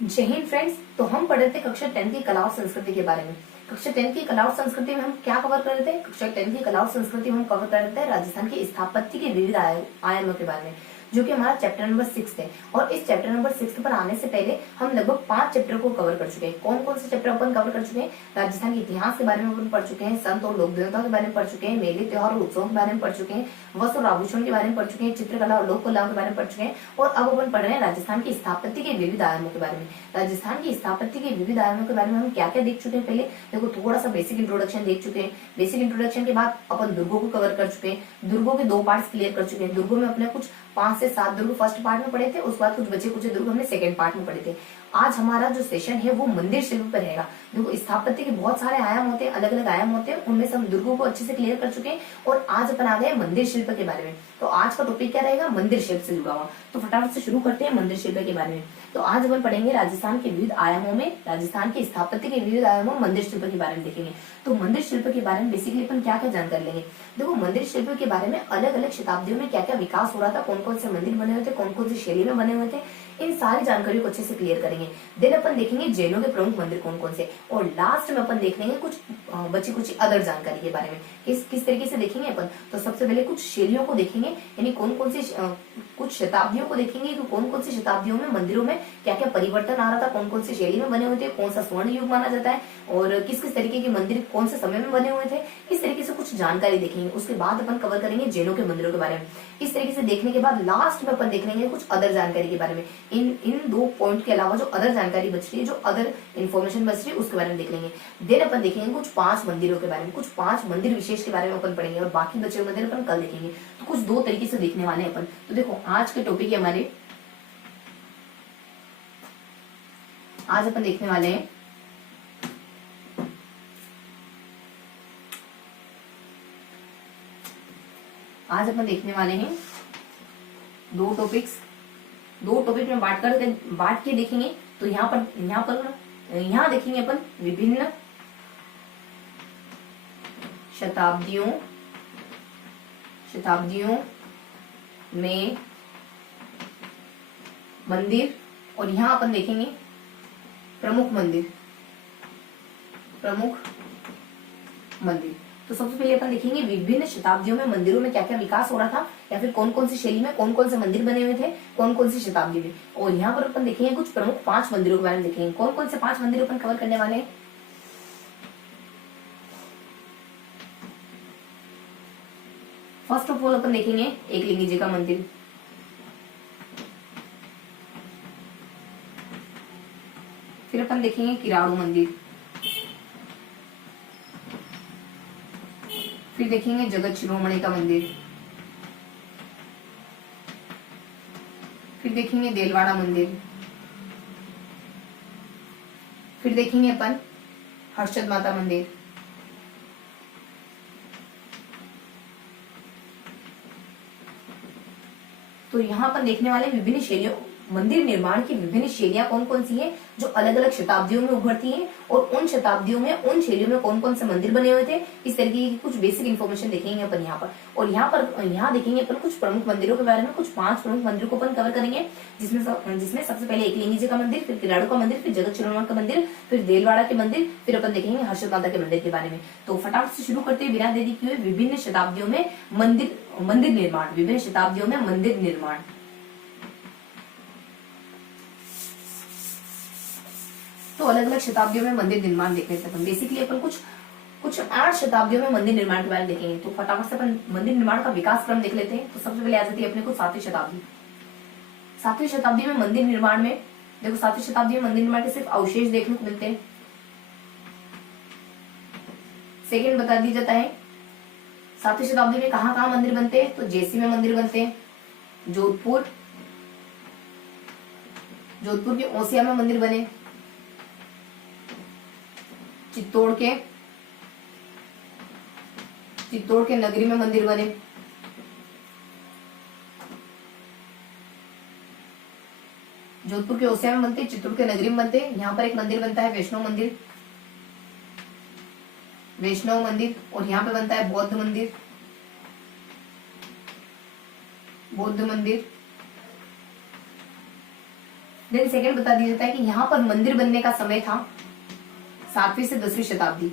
जय हिंद फ्रेंड्स। तो हम पढ़ रहे थे कक्षा 10 की कला और संस्कृति के बारे में। कक्षा 10 की कला और संस्कृति में हम क्या कवर कर रहे थे? कक्षा 10 की कला और संस्कृति में हम कवर कर रहे थे राजस्थान की स्थापत्य के विविध आयामों के बारे में, जो कि हमारा चैप्टर नंबर 6 है। और इस चैप्टर नंबर 6 पर आने से पहले हम लगभग 5 चैप्टर को कवर कर चुके हैं। कौन कौन से चैप्टर अपन कवर कर चुके हैं? राजस्थान के इतिहास के बारे में अपन पढ़ चुके हैं, संत और लोक देवता के बारे में पढ़ चुके हैं, मेले त्योहार और उत्सव के बारे में पढ़ चुके हैं, वस्त्र और आभूषण के बारे में पढ़ चुके हैं, चित्रकला और लोक कलाओं के बारे में पढ़ चुके हैं। और अब अपन पढ़ रहे हैं राजस्थान की स्थापत्य के विविध आयामों के बारे में। राजस्थान की स्थापत्य के विविध आयामों के बारे में हम क्या क्या देख चुके हैं? पहले देखो, थोड़ा सा बेसिक इंट्रोडक्शन देख चुके हैं। बेसिक इंट्रोडक्शन के बाद अपन दुर्गों को कवर कर चुके हैं। दुर्गों के 2 पार्ट्स क्लियर कर चुके हैं। दुर्गों में अपने कुछ 5 से 7 दुर्ग फर्स्ट पार्ट में पढ़े थे, उसके बाद कुछ बचे कुछ दुर्ग हमने सेकंड पार्ट में पढ़े थे। आज हमारा जो सेशन है वो मंदिर शिल्प पर रहेगा। देखो, स्थापत्य के बहुत सारे आयाम होते हैं, अलग अलग आयाम होते हैं, उनमें से हम दुर्गों को अच्छे से क्लियर कर चुके हैं। और आज अपन आ गए मंदिर शिल्प के बारे में। तो आज का टॉपिक क्या रहेगा? मंदिर शिल्प से जुड़ा हुआ। तो फटाफट से शुरू करते हैं मंदिर शिल्प के बारे में। तो आज अपन पढ़ेंगे राजस्थान के विविध आयामों में, राजस्थान की स्थापत्य के विविध आयामों में मंदिर शिल्प के बारे में देखेंगे। तो मंदिर शिल्प के बारे में बेसिकली अपन क्या क्या जानकारी लेंगे? देखो, मंदिर शिल्प के बारे में अलग अलग शताब्दियों में क्या क्या विकास हो रहा था, कौन कौन से मंदिर बने हुए थे, कौन कौन सी शैली में बने हुए थे, इन सारी जानकारी को अच्छे से क्लियर करेंगे। देन अपन देखेंगे जैनों के प्रमुख मंदिर कौन कौन से, और लास्ट में अपन देख लेंगे कुछ बची कुछ अदर जानकारी के बारे में। किस तरीके से देखेंगे अपन? तो सबसे पहले कुछ शैलियों को देखेंगे, यानी कौन कौन सी कुछ शताब्दियों को देखेंगे कि कौन कौन सी शताब्दियों में मंदिरों में क्या क्या परिवर्तन आ रहा था, कौन कौन सी शैली में बने हुए थे, कौन सा स्वर्ण युग माना जाता है, और किस किस तरीके के मंदिर कौन से समय में बने हुए थे। इस तरीके से कुछ जानकारी देखेंगे। उसके बाद अपन कवर करेंगे जैनों के मंदिरों के बारे में। इस तरीके से देखने के बाद लास्ट में अपन देख लेंगे कुछ अदर जानकारी के बारे में। इन 2 पॉइंट के अलावा जो अदर जानकारी बच रही है, जो अदर इन्फॉर्मेशन बच रही है, उसके बारे में देख लेंगे। देन अपन देखेंगे कुछ 5 मंदिरों के बारे में, कुछ 5 मंदिर विशेष के बारे में अपन पढ़ेंगे, और बाकी बचे हुए मंदिर अपन कल देखेंगे। तो कुछ 2 तरीके से देखने वाले हैं अपन। तो देखो, आज के टॉपिक हमारे, आज अपन देखने वाले हैं आज अपन देखने वाले हैं 2 टॉपिक्स। 2 टॉपिक में बांट के देखेंगे। तो यहाँ देखेंगे अपन विभिन्न शताब्दियों में मंदिर, और यहाँ अपन देखेंगे प्रमुख मंदिर। तो सबसे पहले अपन देखेंगे विभिन्न शताब्दियों में मंदिरों में क्या क्या विकास हो रहा था, या फिर कौन कौन सी शैली में कौन कौन से मंदिर बने हुए थे, कौन कौन सी शताब्दी में। और यहाँ पर अपन देखेंगे कुछ प्रमुख 5 मंदिरों के बारे में देखेंगे। कौन कौन से 5 मंदिर अपन कवर करने वाले हैं? फर्स्ट ऑफ ऑल अपन देखेंगे एकलिंगी जी का मंदिर, फिर अपन देखेंगे किराड़ू मंदिर, फिर देखेंगे जगत शिरोमणि का मंदिर, फिर देखेंगे देलवाड़ा मंदिर, फिर देखेंगे अपन हर्षद माता मंदिर, तो यहाँ पर देखने वाले विभिन्न शैलियों, मंदिर निर्माण की विभिन्न शैलियां कौन कौन सी हैं जो अलग अलग शताब्दियों में उभरती हैं, और उन शताब्दियों में उन शैलियों में कौन कौन से मंदिर बने हुए थे। इस तरीके की कुछ बेसिक इन्फॉर्मेशन देखेंगे अपन यहाँ पर। और यहाँ देखेंगे अपन कुछ प्रमुख मंदिरों के बारे में। कुछ 5 प्रमुख मंदिरों को अपन कवर करेंगे, जिसमें सबसे पहले एकलिंगी जी का मंदिर, फिर किराड़ू का मंदिर, फिर जगत शिरोमणि का मंदिर, फिर देलवाड़ा के मंदिर, फिर अपन देखेंगे हर्षद माता के मंदिर के बारे में। तो फटाफट से शुरू करते हैं बिना देरी किए विभिन्न शताब्दियों में मंदिर निर्माण, विभिन्न शताब्दियों में मंदिर निर्माण। तो अलग अलग शताब्दियों में मंदिर निर्माण देखने से अपन बेसिकली अपन कुछ 8 शताब्दियों में मंदिर निर्माण के बारे में देखेंगे। तो फटाफट से अपन मंदिर निर्माण का विकास क्रम देख लेते हैं। तो सबसे पहले आ जाती है अपने को 7वीं शताब्दी। 7वीं शताब्दी में मंदिर निर्माण में देखो, 7वीं शताब्दी में मंदिर निर्माण के सिर्फ अवशेष देखने को मिलते हैं। सेकेंड बता दिया जाता है 7वीं शताब्दी में कहाँ कहाँ मंदिर बनते हैं? तो जैसी में मंदिर बनते हैं, जोधपुर के ओसिया में मंदिर बने, चित्तौड़ के नगरी में मंदिर बने, जोधपुर के ओसिया में बनते, चित्तौड़ के नगरी में बनते। यहाँ पर एक मंदिर बनता है वैष्णव मंदिर, और यहाँ पे बनता है बौद्ध मंदिर। देन सेकंड बता दिया जाता है कि यहाँ पर मंदिर बनने का समय था 7वीं से 10वीं शताब्दी।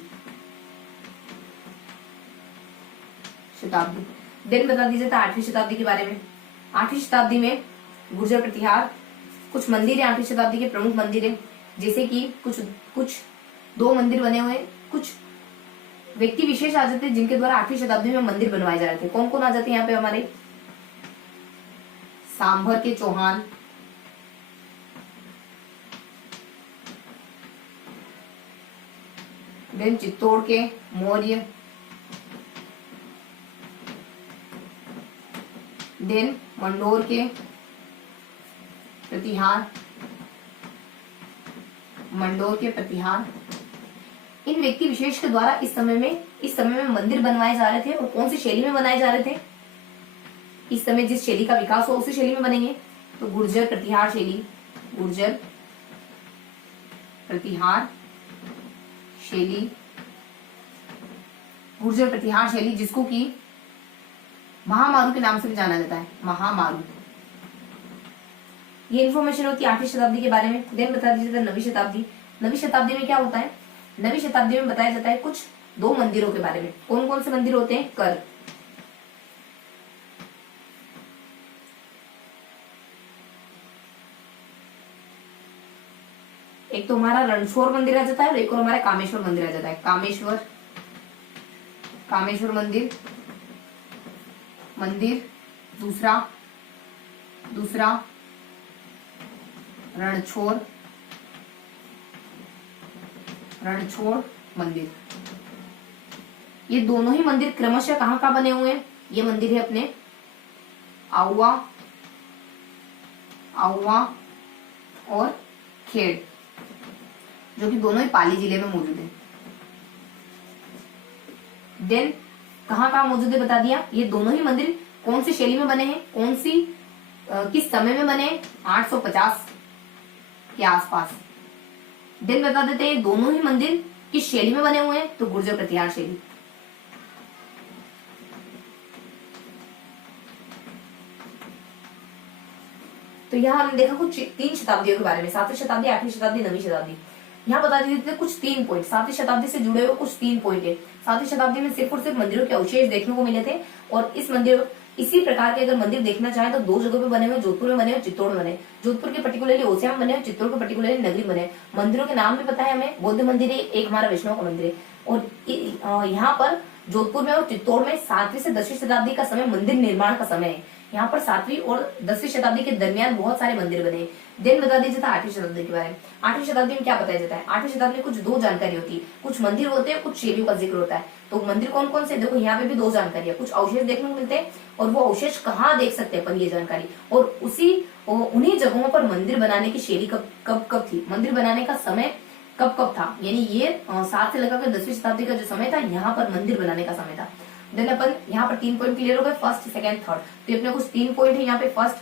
देन बता दिया जाता है 8वीं शताब्दी के बारे में। 8वीं शताब्दी में गुर्जर प्रतिहार, कुछ मंदिर है 8वीं शताब्दी के प्रमुख मंदिर है, जैसे कि कुछ 2 मंदिर बने हुए, कुछ व्यक्ति विशेष आ जाते हैं जिनके द्वारा 8वीं शताब्दी में मंदिर बनवाए जा रहे थे। कौन कौन आ जाते हैं यहाँ पे हमारे? सांभर के चौहान, देन चित्तौड़ के मौर्य, देन मंडोर के प्रतिहार, इन व्यक्ति विशेष के द्वारा इस समय में मंदिर बनवाए जा रहे थे। और कौन सी शैली में बनाए जा रहे थे? इस समय जिस शैली का विकास हो उसी शैली में बनेंगे, तो गुर्जर प्रतिहार शैली, जिसको कि महामारू के नाम से भी जाना जाता है, महामारू। ये इन्फॉर्मेशन होती है 8वीं शताब्दी के बारे में। देन बता दीजिए 9वीं शताब्दी। 9वीं शताब्दी में क्या होता है? 9वीं शताब्दी में बताया जाता है कुछ 2 मंदिरों के बारे में। कौन कौन से मंदिर होते हैं? कर, एक तो हमारा रणछोड़ मंदिर आ जाता है और एक और हमारा कामेश्वर मंदिर आ जाता है। कामेश्वर मंदिर, दूसरा रणछोड़ मंदिर। ये दोनों ही मंदिर क्रमशः कहाँ बने हुए हैं? ये मंदिर है अपने आउवा और खेड़, जो कि दोनों ही पाली जिले में मौजूद है। देन कहाँ मौजूद है बता दिया। ये दोनों ही मंदिर कौन सी शैली में बने हैं, किस समय में बने हैं? 850 के आसपास। देन बता देते हैं दोनों ही मंदिर किस शैली में बने हुए हैं, तो गुर्जर प्रतिहार शैली। तो यहाँ हमने देखा कुछ 3 शताब्दियों के बारे में, 7वीं शताब्दी, 8वीं शताब्दी, 9वीं शताब्दी। यहाँ बता देते थे कुछ 3 पॉइंट, 7वीं शताब्दी से जुड़े हुए कुछ 3 पॉइंट है। 7वीं शताब्दी में सिर्फ और सिर्फ मंदिरों के अवशेष देखने को मिले थे। और इसी प्रकार के अगर मंदिर देखना चाहे तो 2 जगहों पे बने हुए, जोधपुर में बने और चित्तौड़ में बने। जोधपुर के पर्टिकुलरली ओसिया में बने और चित्तौड़ के पर्टिकुलरली नगरी बने। मंदिरों के नाम भी पता है हमें, बौद्ध मंदिर है, एक हमारा वैष्णव का मंदिर है। और यहाँ पर जोधपुर में और चित्तौड़ में 7वीं से 10वीं शताब्दी का समय मंदिर निर्माण का समय है। यहाँ पर 7वीं और 10वीं शताब्दी के दरमियान बहुत सारे मंदिर बने। देन बता दीजिए था 8वीं शताब्दी के बारे में। 8वीं शताब्दी में क्या बताया जाता है? 8वीं शताब्दी में कुछ 2 जानकारी होती है, कुछ मंदिर होते हैं, कुछ शैलियों का जिक्र होता है। तो मंदिर कौन कौन से? देखो यहाँ पे भी 2 जानकारी है, कुछ अवशेष देखने को मिलते हैं और वो अवशेष कहाँ देख सकते हैं अपन, ये जानकारी। और उन्हीं जगहों पर मंदिर बनाने की शैली कब थी, मंदिर बनाने का समय कब था, यानी ये 7 से लेकर 10वीं शताब्दी का जो समय था, यहाँ पर मंदिर बनाने का समय था। देन अपन यहाँ पर 3 पॉइंट क्लियर हो गए, फर्स्ट, सेकंड, थर्ड। तो अपने कुछ 3 पॉइंट है यहाँ पे, फर्स्ट,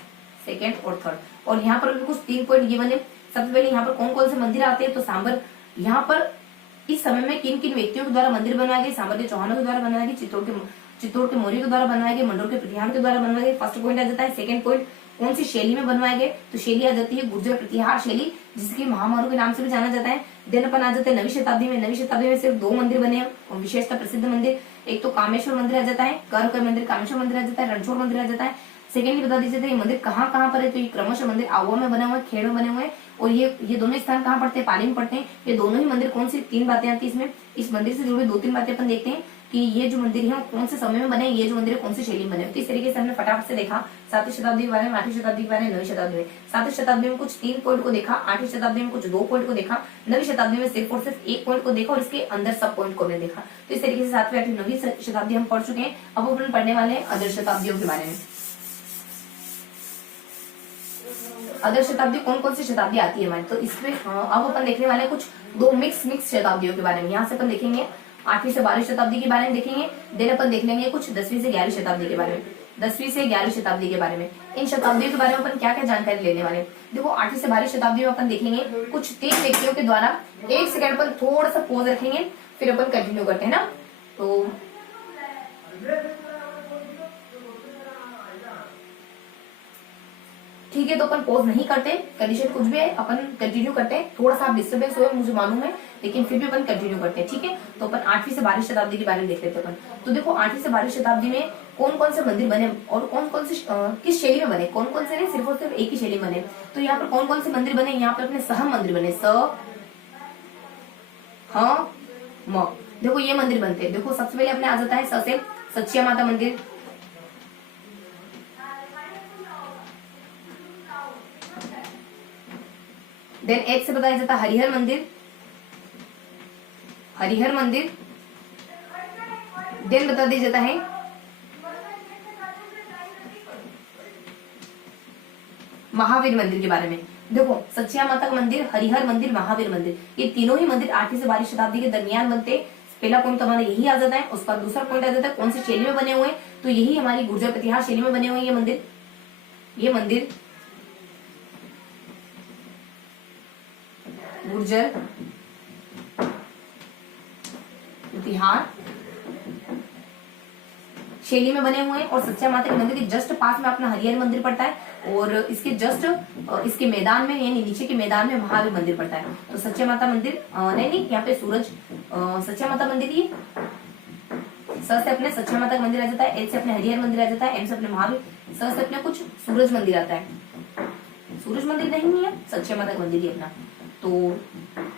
सेकंड और थर्ड। और यहाँ पर भी कुछ 3 पॉइंट गिवन है। सबसे पहले यहाँ पर कौन कौन से मंदिर आते हैं, तो सांबर। यहाँ पर इस समय में किन किन व्यक्तियों के द्वारा मंदिर बनवाए गए? सांबर के चौहानों के द्वारा बनवाए गए, चित्तौड़ के मौर्य के द्वारा बनवाए गए, मंडोर के प्रतिहार के द्वारा बनवाए गए। फर्स्ट पॉइंट आ जाता है। सेकंड पॉइंट, कौन सी शैली में बनवाए गए? तो शैली आ जाती है गुर्जर प्रतिहार शैली, जिसकी महामारू के नाम से भी जाना जाता है। देन अपन आ जाते हैं 9वीं शताब्दी में। 9वीं शताब्दी में सिर्फ 2 मंदिर बने हैं और विशेषता प्रसिद्ध मंदिर, एक तो कामेश्वर मंदिर आ जाता है, कर मंदिर, कामेश्वर मंदिर आ जाता है, रणछोड़ मंदिर आ जाता है। सेकेंडली बता दीजिए ये मंदिर कहाँ पर है, तो ये क्रमशः मंदिर आवा में बने हुए हैं, खेड़ में बने हुए हैं। और ये दोनों स्थान कहाँ पड़ते हैं? पाली में पड़ते हैं। ये दोनों ही मंदिर कौन सी? 3 बातें आती है इसमें। इस मंदिर से जुड़ी 2-3 बातें अपन देखते हैं कि ये जो मंदिर है वो कौन से समय में बने, ये जो मंदिर है कौन सी शैली में बने। तो इस तरीके से हमने फटाफट से देखा 7वीं शताब्दी के बारे में, 8वीं शताब्दी के बारे में, 9वीं शताब्दी में। 7वीं शताब्दी में कुछ 3 पॉइंट को देखा, 8वीं शताब्दी में कुछ 2 पॉइंट को देखा, 9वीं शताब्दी में सिर्फ और सिर्फ 1 पॉइंट को देखा और इसके अंदर सब पॉइंट को भी देखा। तो इस तरीके से 7वीं, 8वीं, 9वीं शताब्दी हम पढ़ चुके हैं। अब अपन पढ़ने वाले हैं अदर शताब्दियों के बारे में। अदर शताब्दी कौन कौन सी शताब्दी आती है हमारी, तो इसमें अब अपन देखने वाले कुछ 2 मिक्स शताब्दियों के बारे में। यहाँ से अपन देखेंगे 8वीं से 12वीं शताब्दी के बारे में देखेंगे। देन अपन देख लेंगे कुछ 10वीं से 11वीं शताब्दी के बारे में, 10वीं से 11वीं शताब्दी के बारे में। इन शताब्दियों के बारे में अपन क्या क्या जानकारी लेने वाले हैं, देखो 8वीं से 12वीं शताब्दी में अपन देखेंगे कुछ 3 व्यक्तियों के द्वारा। 1 सेकंड पर थोड़ा सा पॉज रखेंगे, फिर अपन कंटिन्यू करते हैं ना। तो ठीक है, तो अपन पॉज नहीं करते, कंडीशन कुछ भी है अपन कंटिन्यू करते हैं। थोड़ा सा डिस्टर्बेंस हुआ मुझे मालूम है, लेकिन फिर भी अपन कंटिन्यू करते हैं। ठीक है, तो अपन 8वीं से 12वीं शताब्दी के बारे में देख लेते हैं अपन। तो देखो 8वीं से 12वीं शताब्दी में कौन कौन से मंदिर बने और कौन कौन से किस शैली में बने, कौन कौन से नहीं, सिर्फ और सिर्फ एक ही शैली में बने। तो यहाँ पर कौन कौन से मंदिर बने, यहाँ पर अपने सहम मंदिर बने, म। देखो ये मंदिर बनते हैं। देखो सबसे पहले अपने आ जाता है स से सचिया माता मंदिर, देन एच से बताया जाता है हरिहर मंदिर, हरिहर मंदिर। देन बता दिया जाता है महावीर मंदिर के बारे में। देखो सचिया माता का मंदिर, हरिहर मंदिर, महावीर मंदिर, ये तीनों ही मंदिर 8वीं से 12वीं शताब्दी के दरमियान बनते। पहला पॉइंट तो हमारा यही आ जाता है। उसका दूसरा पॉइंट आ जाता है कौन सी शैली में बने हुए, तो यही हमारी गुर्जर प्रतिहार शैली में बने हुए ये मंदिर। ये मंदिर गुर्जर प्रतिहार शैली में बने हुए हैं। और सच्चा माता के मंदिर के जस्ट पास में अपना हरिहर मंदिर पड़ता है और इसके जस्ट इसके मैदान में यानी नीचे के मैदान में महावीर मंदिर पड़ता है। तो सच्चा माता मंदिर नहीं यहाँ पे सूरज सच्चा माता मंदिर ही स से अपने सच्चा माता का मंदिर आ जाता है, एच से अपने हरिहर मंदिर आ जाता है, एम से अपने महावीर, स से अपने कुछ सूरज मंदिर आता है। सूरज मंदिर नहीं है, सच्चा माता का मंदिर ही अपना। तो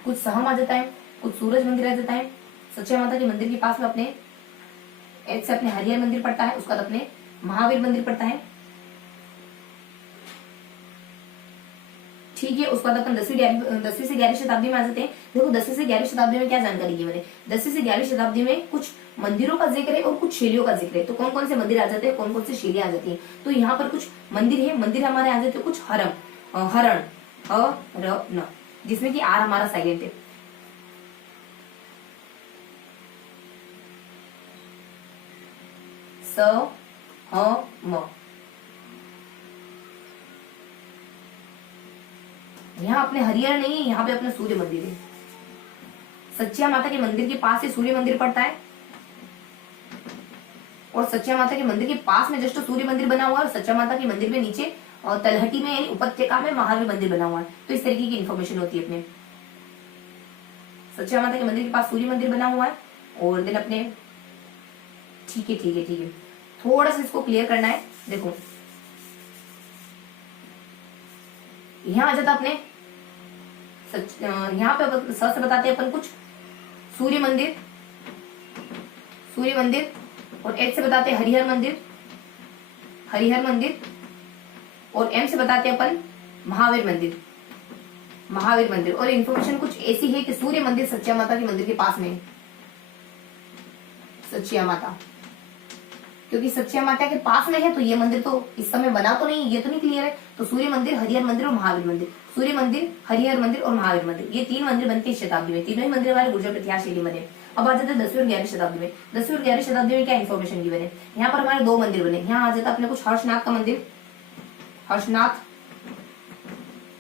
कुछ सहम आ जाता है, कुछ सूरज मंदिर आ जाता है। सच्चा माता के मंदिर के पास में अपने एच से अपने हरिहर मंदिर पड़ता है, उसका अपने महावीर मंदिर पड़ता है। ठीक है, उसके बाद अपन 10वीं से 11वीं शताब्दी में आ जाते हैं। देखो 10वीं से 11वीं शताब्दी में क्या जानकारी की मैंने, 10वीं से 11वीं शताब्दी में कुछ मंदिरों का जिक्र है और कुछ शैलियों का जिक्र है। तो कौन कौन से मंदिर आ जाते हैं, कौन कौन से शैली आ जाती है। तो यहाँ पर कुछ मंदिर है, मंदिर हमारे आ जाते हैं कुछ हरण न, जिसमें कि आर हमारा साइलेंट है। स म, यहाँ अपने हरिहर नहीं है, यहाँ पे अपने सूर्य मंदिर है। सच्चिया माता के मंदिर के पास से सूर्य मंदिर पड़ता है और सच्चिया माता के मंदिर के पास में जस्ट सूर्य मंदिर बना हुआ है और सच्चिया माता के मंदिर में नीचे और तलहटी में यानी उपत्यका में महावीर मंदिर बना हुआ है। तो इस तरीके की इन्फॉर्मेशन होती है अपने। सच्चिया माता के मंदिर के पास सूर्य मंदिर बना हुआ है और देन अपने ठीक है ठीक है ठीक है, थोड़ा सा इसको क्लियर करना है। देखो यहाँ आ जाता अपने यहाँ पे से बताते हैं अपन कुछ सूर्य मंदिर, सूर्य मंदिर, और एच से बताते हैं हरिहर मंदिर, हरिहर मंदिर, और एम से बताते हैं अपन महावीर मंदिर, महावीर मंदिर। और इन्फॉर्मेशन कुछ ऐसी है कि सूर्य मंदिर सच्चिया माता के मंदिर के पास में, सच्चिया माता, क्योंकि सच्चिया माता के पास में है तो ये मंदिर तो इस समय बना तो नहीं, ये तो नहीं क्लियर है। तो सूर्य मंदिर, हरिहर मंदिर और महावीर मंदिर, सूर्य मंदिर, हरिहर मंदिर और महावीर मंदिर, ये 3 मंदिर बनते हैं शताब्दी में। तीनों ही मंदिर हमारे गुर्जर प्रतिहार शैली में बने। अब आ जाते हैं 10वीं और 11वीं शताब्दी में। 10वीं और 11वीं शताब्दी में क्या इन्फॉर्मेशन की बने, यहाँ पर हमारे 2 मंदिर बने। यहाँ आ जाता अपने कुछ हर्षनाथ का मंदिर, हर्षनाथ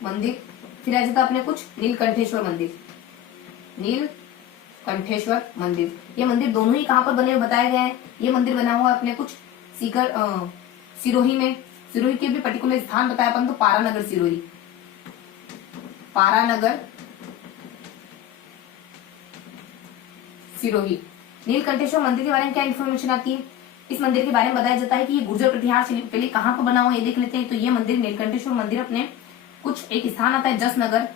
मंदिर, फिर आ जाता अपने कुछ नीलकंठेश्वर मंदिर, नीलकंठेश्वर मंदिर। ये मंदिर दोनों ही कहाँ पर बने हुए बताए गए हैं। ये मंदिर बना हुआ अपने कुछ सिरोही में, सिरोही के भी पर्टिकुलर स्थान बताया अपन तो पारानगर सिरोही, पारानगर सिरोही। नीलकंठेश्वर मंदिर के बारे में क्या इन्फॉर्मेशन आती है, इस मंदिर के बारे में बताया जाता है कि ये गुर्जर प्रतिहार शैली पहले कहाँ पर बना हुआ है ये देख लेते हैं। तो ये मंदिर नीलकंठेश्वर मंदिर अपने कुछ एक स्थान आता है जसनगर,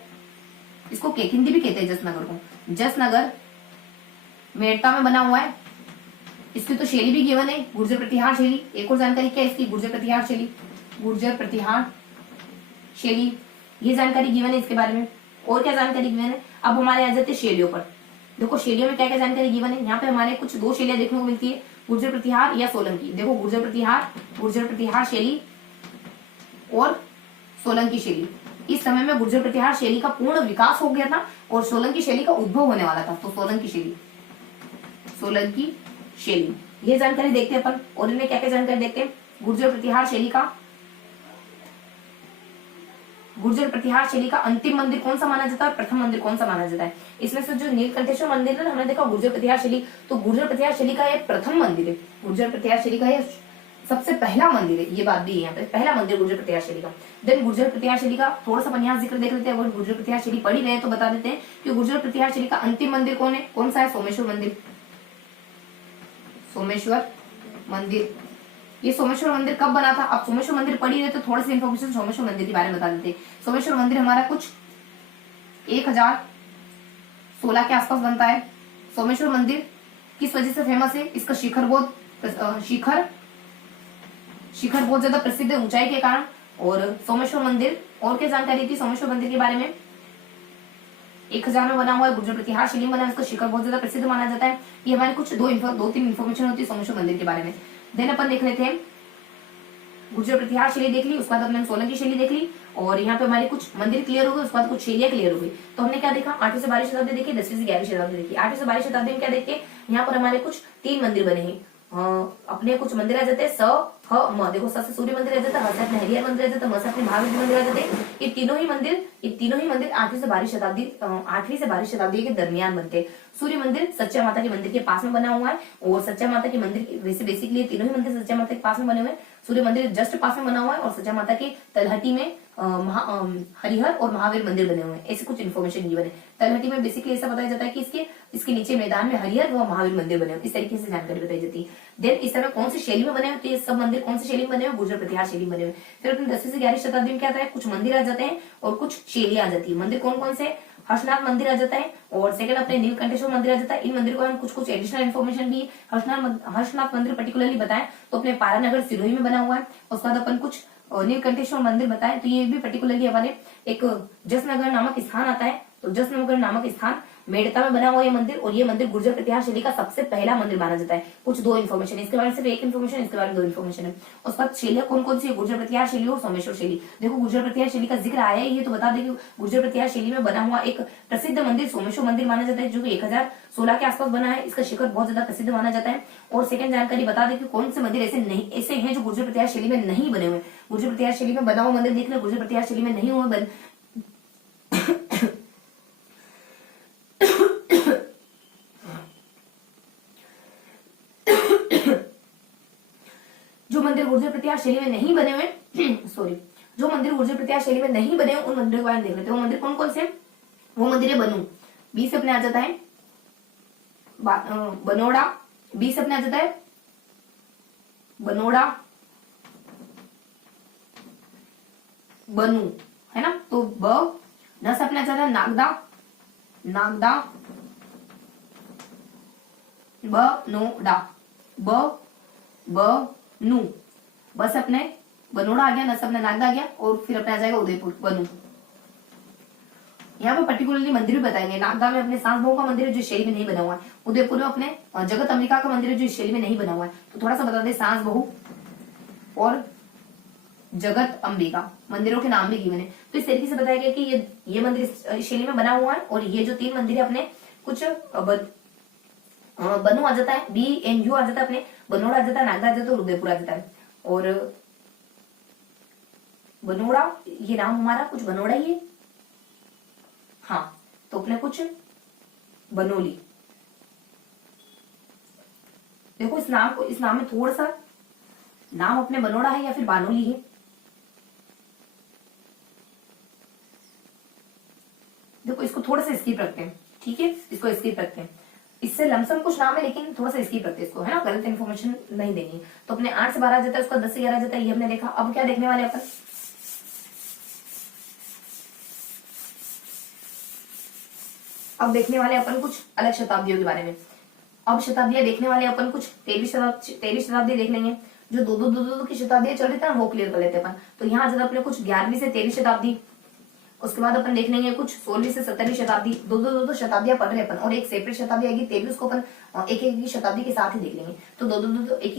इसको केकिंदी भी कहते हैं जसनगर को, जसनगर मेड़ता में बना हुआ है। इसकी तो शैली भी गिवन है गुर्जर प्रतिहार शैली। एक और जानकारी क्या है इसकी, गुर्जर प्रतिहार शैली, गुर्जर प्रतिहार शैली, ये जानकारी गिवन है इसके बारे में। और क्या जानकारी गिवन है, अब हमारे आ जाते हैं शैलियों पर। देखो शैलियों में क्या क्या जानकारी गिवन है, यहाँ पे हमारे कुछ 2 शैलियां देखने को मिलती है, गुर्जर प्रतिहार या सोलंकी। देखो गुर्जर प्रतिहार शैली और सोलंकी शैली। इस समय में गुर्जर प्रतिहार शैली का पूर्ण विकास हो गया था और सोलंकी शैली का उद्भव होने वाला था। तो सोलंकी शैली, सोलंकी शैली, ये जानकारी देखते हैं अपन। और इनमें क्या क्या जानकारी देखते हैं, गुर्जर प्रतिहार शैली का, गुर्जर प्रतिहार शैली का अंतिम मंदिर कौन सा माना जाता है, प्रथम मंदिर कौन सा माना जाता है। इसमें से जो नीलकंठेश्वर मंदिर है हमने देखा गुर्जर प्रतिहार शैली, तो गुर्जर प्रतिहार शैली का ये प्रथम मंदिर है। गुर्जर प्रतिहार शैली का ये सबसे पहला मंदिर है, ये बात भी है यहाँ पे, पहला मंदिर गुर्जर प्रतिहार शैली का। देन गुर्जर प्रतिहार शैली का थोड़ा सा अपन यहाँ जिक्र देख लेते हैं। अगर गुर्जर प्रतिहार शैली पढ़ी रहे तो बता देते हैं कि गुर्जर प्रतिहार शैली का अंतिम मंदिर कौन है, कौन सा है, सोमेश्वर मंदिर। सोमेश्वर मंदिर, ये सोमेश्वर मंदिर कब बना था? आप सोमेश्वर मंदिर पढ़ी रहे तो थोड़ी सी इन्फॉर्मेशन सोमेश्वर मंदिर के बारे में बता देते हैं। सोमेश्वर मंदिर हमारा कुछ 1016 के आसपास बनता है। सोमेश्वर मंदिर किस वजह से फेमस है? इसका शिखर बहुत ज्यादा प्रसिद्ध है ऊंचाई के कारण। और सोमेश्वर मंदिर, और क्या जानकारी थी सोमेश्वर मंदिर के बारे में? 1000 में बना हुआ है, गुर्जर प्रतिहार शैली में बना है, इसका शिखर बहुत ज्यादा प्रसिद्ध माना जाता है। ये हमारे कुछ दो तीन इन्फॉर्मेशन होती है सोमेश्वर मंदिर के बारे में। देन अपन देख लेते हैं, गुर्जर प्रतिहार शैली देख ली, उसके बाद अपने सोलंकी शैली देख ली, और यहाँ पे हमारे कुछ मंदिर क्लियर हो गए, उसके बाद कुछ शैलियां क्लियर हो गई। तो हमने क्या देखा? 8वीं से 12वीं शताब्दी देखी, 10वीं से 11वीं शताब्दी देखी। 8वीं से 12वीं शताब्दी में क्या देखते? यहाँ पर हमारे कुछ 3 मंदिर बने हैं। अपने कुछ मंदिर आ जाते हैं स ह म, देखो स से सूर्य मंदिर आ जाता है, ह से अपने हरिहर मंदिर आ जाता है, म से अपने महावीर मंदिर आ जाते हैं। ये तीनों ही मंदिर 8वीं से 12वीं शताब्दी के दरमियान बनते हैं। सूर्य मंदिर सच्चा माता के मंदिर के पास में बना हुआ है, और सच्चा माता के मंदिर वैसे बेसिकली तीनों ही मंदिर सच्चा माता के पास में बने हुए हैं। सूर्य मंदिर जस्ट पास में बना हुआ है, और सच्चा माता के तलहटी में हरिहर और महावीर मंदिर बने हुए हैं। ऐसे कुछ इन्फॉर्मेशन ये बने। तलहटी में बेसिकली ऐसा बताया जाता है कि इसके नीचे मैदान में हरिहर व महावीर मंदिर बने हुए, इस तरीके से जानकारी बताई जाती है। देन इस समय कौन सी शैली में बने हुए? तो ये सब मंदिर कौन सी शैली में बने हुए? गुर्जर प्रतिहार शैली में बने हुए। फिर अपने 10वीं से 11वीं शताब्दी में क्या आता है? कुछ मंदिर आ जाते हैं और कुछ शैलियां आ जाती है। मंदिर कौन कौन से? हर्षनाथ मंदिर आ जाता है, और सेकंड अपने नीलकंठेश्वर मंदिर आ जाता है। इन मंदिर को हम कुछ एडिशनल इन्फॉर्मेशन भी हर्षनाथ मंदिर पर्टिकुलरली बताएं तो अपने पारानगर सिरोही में बना हुआ है। उसके बाद अपन कुछ नीलकंठेश्वर मंदिर बताएं तो ये भी पर्टिकुलरली हमारे एक जसनगर नामक स्थान आता है। तो जसनगर नामक स्थान मेड़ता में बना हुआ ये मंदिर, और ये मंदिर गुर्जर प्रतिहार शैली का सबसे पहला मंदिर माना जाता है। कुछ 2 इन्फॉर्मेशन, इसके बारे में सिर्फ 1 इन्फॉर्मेशन, इसके बारे में 2 इन्फॉर्मेशन है। उसके बाद शैलियां कौन कौन सी है? गुर्जर प्रतिहार शैली और सोमेश्वर शैली। देखो गुर्जर प्रतिहार शैली का जिक्र आया ही है तो बता दें कि गुर्जर प्रतिहार शैली में बना हुआ एक प्रसिद्ध मंदिर सोमेश्वर मंदिर माना जाता है, जो कि 1016 के आसपास बना है। इसका शिखर बहुत ज्यादा प्रसिद्ध माना जाता है। और सेकंड जानकारी बता दें कि कौन से मंदिर ऐसे हैं जो गुर्जर प्रतिहार शैली में नहीं बने हुए। गुर्जर प्रतिहार शैली में बना हुआ मंदिर देख ले, गुर्जर प्रतिहार शैली में नहीं हुए जो मंदिर गुर्जर प्रतिहार शैली में नहीं बने हुए सॉरी, जो मंदिर गुर्जर प्रतिहार शैली में नहीं बने उन मंदिरों के बारे में देख लेते हैं। वो मंदिर कौन कौन से? वो मंदिर है बनू, बी से अपने आ जाता है बनोड़ा, बी से अपने आ जाता है बनोड़ा, बनू, है ना। तो ब न से अपने आ जाता है नागदा, बनोड़ा, बनू, बस अपने बनोड़ा आ गया, न से अपने नागदा आ गया, और फिर अपने आ जाएगा उदयपुर, बनू। यहाँ पे पर्टिकुलरली मंदिर भी बताएंगे। नागदा में अपने सांस बहू का मंदिर है जो शैली में नहीं बना हुआ है। उदयपुर में अपने जगत अंबिका का मंदिर है जो शैली में नहीं बना हुआ है। तो थोड़ा सा बता दें, सांस बहू और जगत अंबिका मंदिरों के नाम भी गिवन है। तो इस तरीके से बताया गया कि ये मंदिर शैली में बना हुआ है, और ये जो 3 मंदिर है अपने कुछ बनू आ जाता है, BNU आ जाता है, अपने बनोड़ा आ जाता है, नागदा आ जाता है, और उदयपुर आ जाता है। और बनोड़ा ये नाम हमारा कुछ बनोड़ा ही है, हाँ। तो अपने कुछ बनोली, देखो इस नाम में थोड़ा सा नाम अपने बनोड़ा है या फिर बानोली है। देखो इसको थोड़ा सा स्किप रखते हैं, ठीक है, इसको स्किप रखते हैं। इससे लमसम कुछ नाम है लेकिन थोड़ा सा स्किप रखते हैं इसको, है ना, गलत इन्फॉर्मेशन नहीं देनी। तो अपने 8 से 12 आ जाता है, उसका 10 से 11 आ जाता है, ये हमने देखा। अब क्या देखने वाले अपन? अब देखने वाले अपन कुछ अलग शताब्दियों के बारे में। अब शताब्दियां देखने वाले अपन कुछ 13वीं शताब्दी देख लेंगे। जो दो की शताब्दियां चल रही थी वो क्लियर कर लेते हैं अपन। तो यहाँ जब अपने कुछ 11वीं से 13वीं शताब्दी, उसके बाद अपन देख लेंगे कुछ 16वीं से 17वीं शताब्दी। दो शताब्दियां पढ़ रहे अपन, और एक सेपरेट शताब्दी आएगी 23, उसको अपन एक एक शताब्दी के साथ ही देख लेंगे। तो दो एक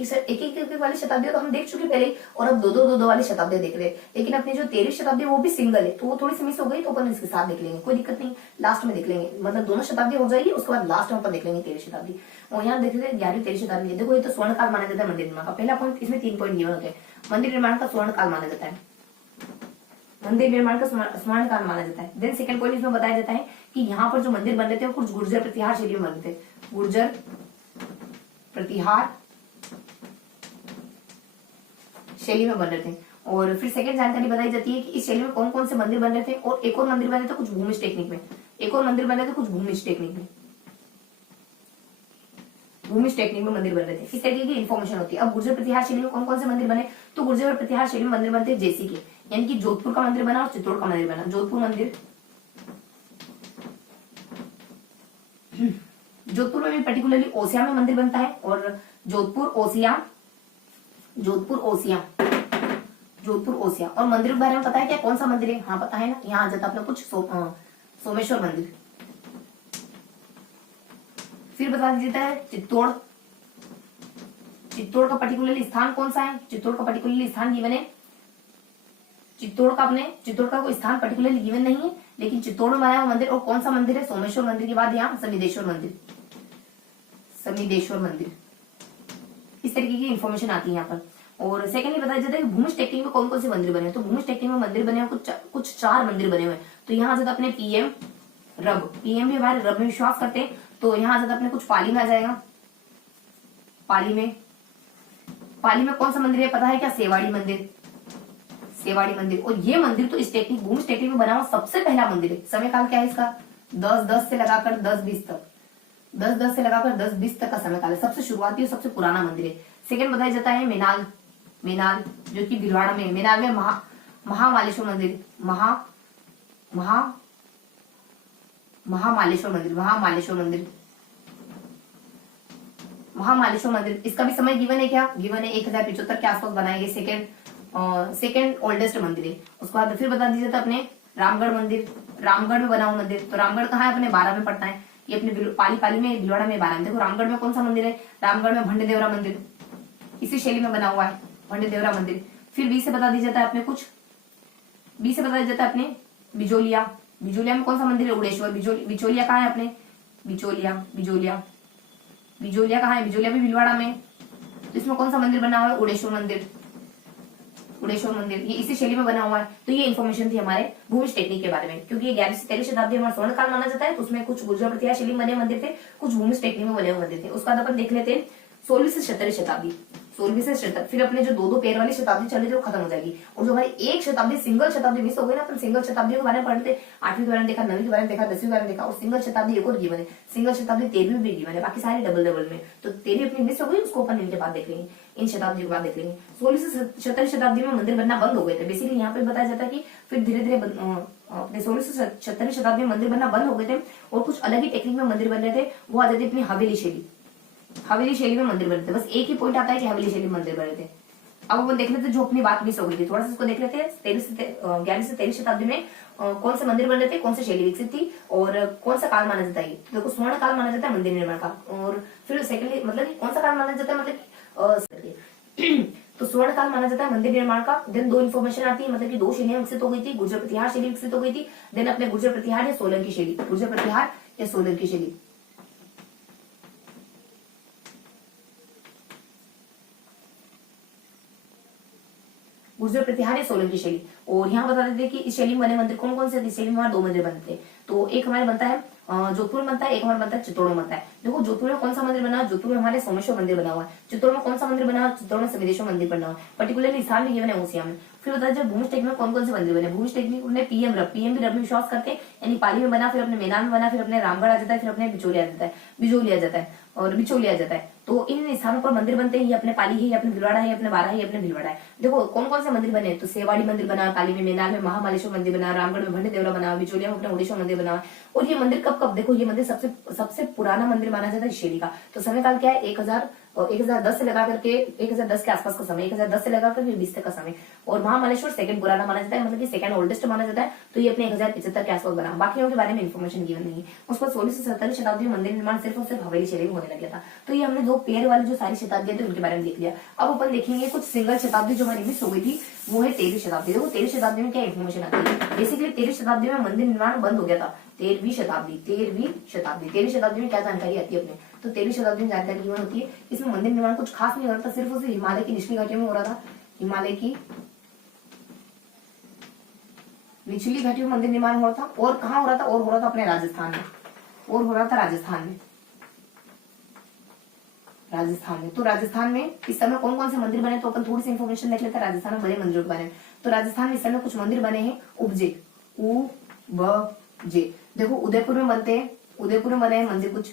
वाली शताब्दियां तो हम देख चुके पहले, और अब दो वाली शताब्दियां देख रहे हैं। लेकिन अपनी जो 13वीं शताब्दी वो भी सिंगल है, तो वो थोड़ी सी मिस हो गई, तो अपन इसके साथ देख लेंगे, कोई दिक्कत नहीं, लास्ट में देख लेंगे। मतलब दोनों शताब्दी हो जाएगी, उसके बाद लास्ट में अपन देख लेंगे 13वीं शताब्दी। और यहाँ देख रहे 11वीं 13वीं शताब्दी। देखो ये तो स्वर्ण काल माना जाता है मंदिर निर्माण का। पहला पॉइंट, इसमें 3 पॉइंट दिए होते हैं। मंदिर निर्माण का स्वर्ण काल माना जाता है, मंदिर निर्माण का स्वर्ण काल माना जाता है। देन सेकंड पॉइंट इसमें बताया जाता है कि यहाँ पर जो मंदिर बन रहे थे वो कुछ गुर्जर प्रतिहार शैली में बन रहे थे। गुर्जर प्रतिहार शैली में बन रहे थे। और फिर सेकंड जानकारी बताई जाती है कि इस शैली में कौन कौन से मंदिर बन रहे थे, और एक और मंदिर बन रहे थे कुछ भूमिज टेक्निक में, एक और मंदिर बन रहे थे कुछ भूमिज टेक्निक में, भूमिज टेक्निक में मंदिर बन रहे थे। इस तरीके की इन्फॉर्मेशन होती है। अब गुर्जर प्रतिहार शैली में कौन कौन से मंदिर बने, तो गुर्जर प्रतिहार शैली में मंदिर बनते हैं जैसे कि, यानी कि जोधपुर का मंदिर बना और चित्तौड़ का मंदिर बना। जोधपुर मंदिर, जोधपुर में भी पर्टिकुलरली ओसिया में मंदिर बनता है, और जोधपुर ओसिया, जोधपुर ओसिया, जोधपुर ओसिया। और मंदिर के बारे में पता है क्या, कौन सा मंदिर है, हाँ पता है ना, यहाँ आ जाता है अपना कुछ सोमेश्वर मंदिर। फिर बता दीजिए है चित्तौड़, चित्तौड़ का पर्टिकुलरली स्थान कौन सा है, चित्तौड़ का पर्टिकुलरली स्थान गिवन है, चित्तौड़ का अपने, चित्तौड़ का कोई स्थान पर्टिकुलरली गिवन नहीं है, लेकिन चित्तौड़ में बनाया हुआ मंदिर, और कौन सा मंदिर है, सोमेश्वर मंदिर के बाद यहाँ समिदेश्वर मंदिर, समिदेश्वर मंदिर। इस तरीके की इंफॉर्मेशन आती है यहाँ पर। और सेकेंडली बताया जाता है कि भूमिज टेक्निक में कौन कौन से मंदिर बने, तो भूमिज टेक्निक में मंदिर बने हुए कुछ 4 मंदिर बने हुए। तो यहाँ आ जाता अपने पीएम रब, पीएम भी हमारे रब में विश्वास करते हैं, तो यहाँ आ जाता अपने कुछ पाली में आ जाएगा, पाली में, पाली में कौन सा मंदिर है पता है क्या, सेवाड़ी मंदिर, सेवाड़ी मंदिर। और ये मंदिर तो इस टेक्निक, भूमिज टेक्निक में बना हुआ सबसे पहला मंदिर है। समय काल क्या है इसका, 10 से लगाकर 10-20 तक, 10 से लगाकर 10-20 तक का समय काल है, सबसे शुरुआती और सबसे पुराना मंदिर है। सेकंड बताया जाता है मेनाल, मेनाल जो कि भीलवाड़ा में, मेनाल में महामालेश्वर मंदिर, महामालेश्वर मंदिर, महामालेश्वर मंदिर, महामालेश्वर मंदिर। इसका भी समय गिवन है क्या, गिवन है 1075 के आसपास बनाए गए, सेकेंड ओल्डेस्ट मंदिर है। उसके बाद फिर बता दीजिए अपने रामगढ़ मंदिर, रामगढ़ में बना हुआ मंदिर। तो रामगढ़ कहाँ है, अपने 12 में पड़ता है, ये अपने पाली में, भीलवाड़ा में 12 में। देखो रामगढ़ में कौन सा मंदिर है, रामगढ़ में भंडदेवरा मंदिर, इसी शैली में बना हुआ है भंडदेवरा मंदिर। फिर 20 से बता दिया जाता है अपने कुछ, 20 से बता दिया जाता है अपने बिजोलिया, बिजोलिया में कौन सा मंदिर है, उड़ेश्वर, बिचौलिया कहाँ है अपने, बिचौलिया, बिजोलिया, बिजोलिया कहाँ है, बिजोलिया भी भीलवाड़ा में। तो इसमें कौन सा मंदिर बना हुआ है, उड़ेश्वर मंदिर, उड़ेश्वर मंदिर, ये इसी शैली में बना हुआ है। तो ये इन्फॉर्मेशन थी हमारे भूमिज टेक्निक के बारे में, क्योंकि ये 11वीं से 13वीं शताब्दी हमारा स्वर्ण काल माना जाता है। तो उसमें कुछ गुर्जर प्रतिहार शैली में बने मंदिर थे, कुछ भूमिज टेक्निक में बने हुए मंदिर थे। उसका अपन देख लेते हैं 16वीं से 17वीं शताब्दी, 16वीं से 17, फिर अपने जो 2-2 पैर वाली शताब्दी चल रही थी वो खत्म हो जाएगी। और जो हमारी एक शताब्दी, सिंगल शताब्दी मिस हो गई ना, अपन सिंगल शताब्दी के बारे में पढ़ते, 8वीं के बारे में देखा, 9वीं के बारे में देखा, 10वीं के बारे में देखा, और सिंगल शताब्दी एक और गिवन है, सिंगल शताब्दी 13वीं भी गिवन है, बाकी सारे डबल डबल में। तो 13वीं अपनी मिस हो गई, उसको अपन इनके बाद देख लेंगे, इन शताब्दी के बाद देख लेंगे। 16वीं से 17वीं शताब्दी में मंदिर बनना बंद हो गए थे। बेसिकली यहाँ पे बताया जाता है कि फिर धीरे धीरे अपने 16वीं से 17वीं शताब्दी में मंदिर बनना बंद हो गए थे, और कुछ अलग ही टेक्निक में मंदिर बन रहे थे। वो आ जाती अपनी हवेली शैली, हवेली शैली में मंदिर बने थे। बस एक ही पॉइंट आता है कि हवेली शैली में मंदिर बने थे। अब अपन देख लेते जो अपनी बात मिस हो गई थी, थोड़ा सा इसको देख लेते हैं। 11वीं से 13वीं शताब्दी में कौन से मंदिर बन रहे थे, कौन सी शैली विकसित थी, और कौन सा काल माना जाता है। तो देखो स्वर्ण काल माना जाता है मंदिर निर्माण का। और फिर सेकेंडली मतलब कौन सा काल माना जाता है, मतलब तो स्वर्ण काल माना जाता है मंदिर निर्माण का। देन 2 इन्फॉर्मेशन आती है, मतलब कि 2 शैलियां विकसित हो गई थी, गुर्जर प्रतिहार शैली विकसित हो गई थी। देन अपने गुर्जर प्रतिहार या सोलंकी शैली, गुर्जर प्रतिहार या सोलंकी शैली, गुर्जर प्रतिहार या सोलंकी शैली। और यहाँ बता देते कि इस शैली में बने मंदिर कौन कौन से, इस शैली में हमारे 2 मंदिर बनते हैं। तो एक हमारे बनता है जोधपुर में बनता है, एक हमारा बनता है चित्तौड़ में बनता है। देखो जोधपुर में कौन सा मंदिर बना, जोधपुर में हमारे सोमेश्वर मंदिर बना हुआ है। चित्तौड़ में कौन सा मंदिर बना, चित्तौड़ में समिदेश्वर मंदिर बना हुआ है। पर्टिकुलरली स्थान में गिवन है ओसिया में। फिर बताया जाए भूमिज टेक्निक में कौन कौन से मंदिर बने। भूमिज टेक्निक में पीएम रब, पीएम भी रब में विश्वास करते हैं, यानी पाली में बना, फिर अपने मेनाल में बना, फिर अपने रामगढ़ आ जाता है, फिर अपने बिचौलिया आ जाता है, बिजोलिया आ जाता है और बिचौलिया आ जाता है। तो इन स्थानों पर मंदिर बनते हैं। ये अपने पाली है, ये अपने भीलवाड़ा है, ये अपने बारा है, ये अपने भीलवाड़ा है। देखो कौन कौन से मंदिर बने, तो सेवाड़ी मंदिर बना, पाली में, मेनाल में महामालेश्वर मंदिर बना, रामगढ़ में भंडदेवरा बना, बिचौलिया में अपना उड़ेश्वर मंदिर बना। और ये मंदिर कब कब, देखो ये मंदिर सबसे पुराना मंदिर माना जाता है शैली का। तो समय काल क्या है, 1010 से लगा करके 1010 के आसपास का समय, 1010 से लगा करके 20 तक का समय। और महामालेश्वर सेकंड पुराना माना जाता है, मतलब कि सेकंड ओल्डेस्ट माना जाता है। तो ये अपने 1075 के आसपास बना। बाकी के बारे में इन्फॉर्मेशन गिवन नहीं है। उस पर 16वीं से 17वीं शताब्दी में मंदिर निर्माण सिर्फ और सिर्फ हवेली शैली में होने लग गया था। तो ये हमने 2 पेड़ वाली जो सारी शताब्दियां थी उनके बारे में देख लिया। अब अपन देखेंगे कुछ सिंगल शताब्दी जो हमारी मिस हो गई थी, वो है 13वीं शताब्दी। देखो 13वीं शताब्दी में क्या इन्फॉर्मेशन आती है। बेसिकली 13वीं शताब्दी में मंदिर निर्माण बंद हो गया था। 13वीं शताब्दी में क्या जानकारी आती है अपने, तो 13वीं शताब्दी में जानकारी गिवन होती है। इसमें मंदिर निर्माण कुछ खास नहीं हो रहा था, सिर्फ उसे हिमालय की निचली घाटियों में हो रहा था। हिमालय की निचली घाटियों में मंदिर निर्माण हो रहा था। और कहाँ हो रहा था, और हो रहा था अपने राजस्थान में, और हो रहा था राजस्थान में। राजस्थान में। तो राजस्थान में इस समय कौन कौन से मंदिर बने, तो अपन थोड़ी सी इन्फॉर्मेशन देख लेते हैं राजस्थान में बड़े मंदिरों के बारे में। तो राजस्थान में इस समय कुछ मंदिर बने हैं उपजे, उ ब जे। देखो उदयपुर में बनते हैं, उदयपुर में बने हैं मंदिर कुछ,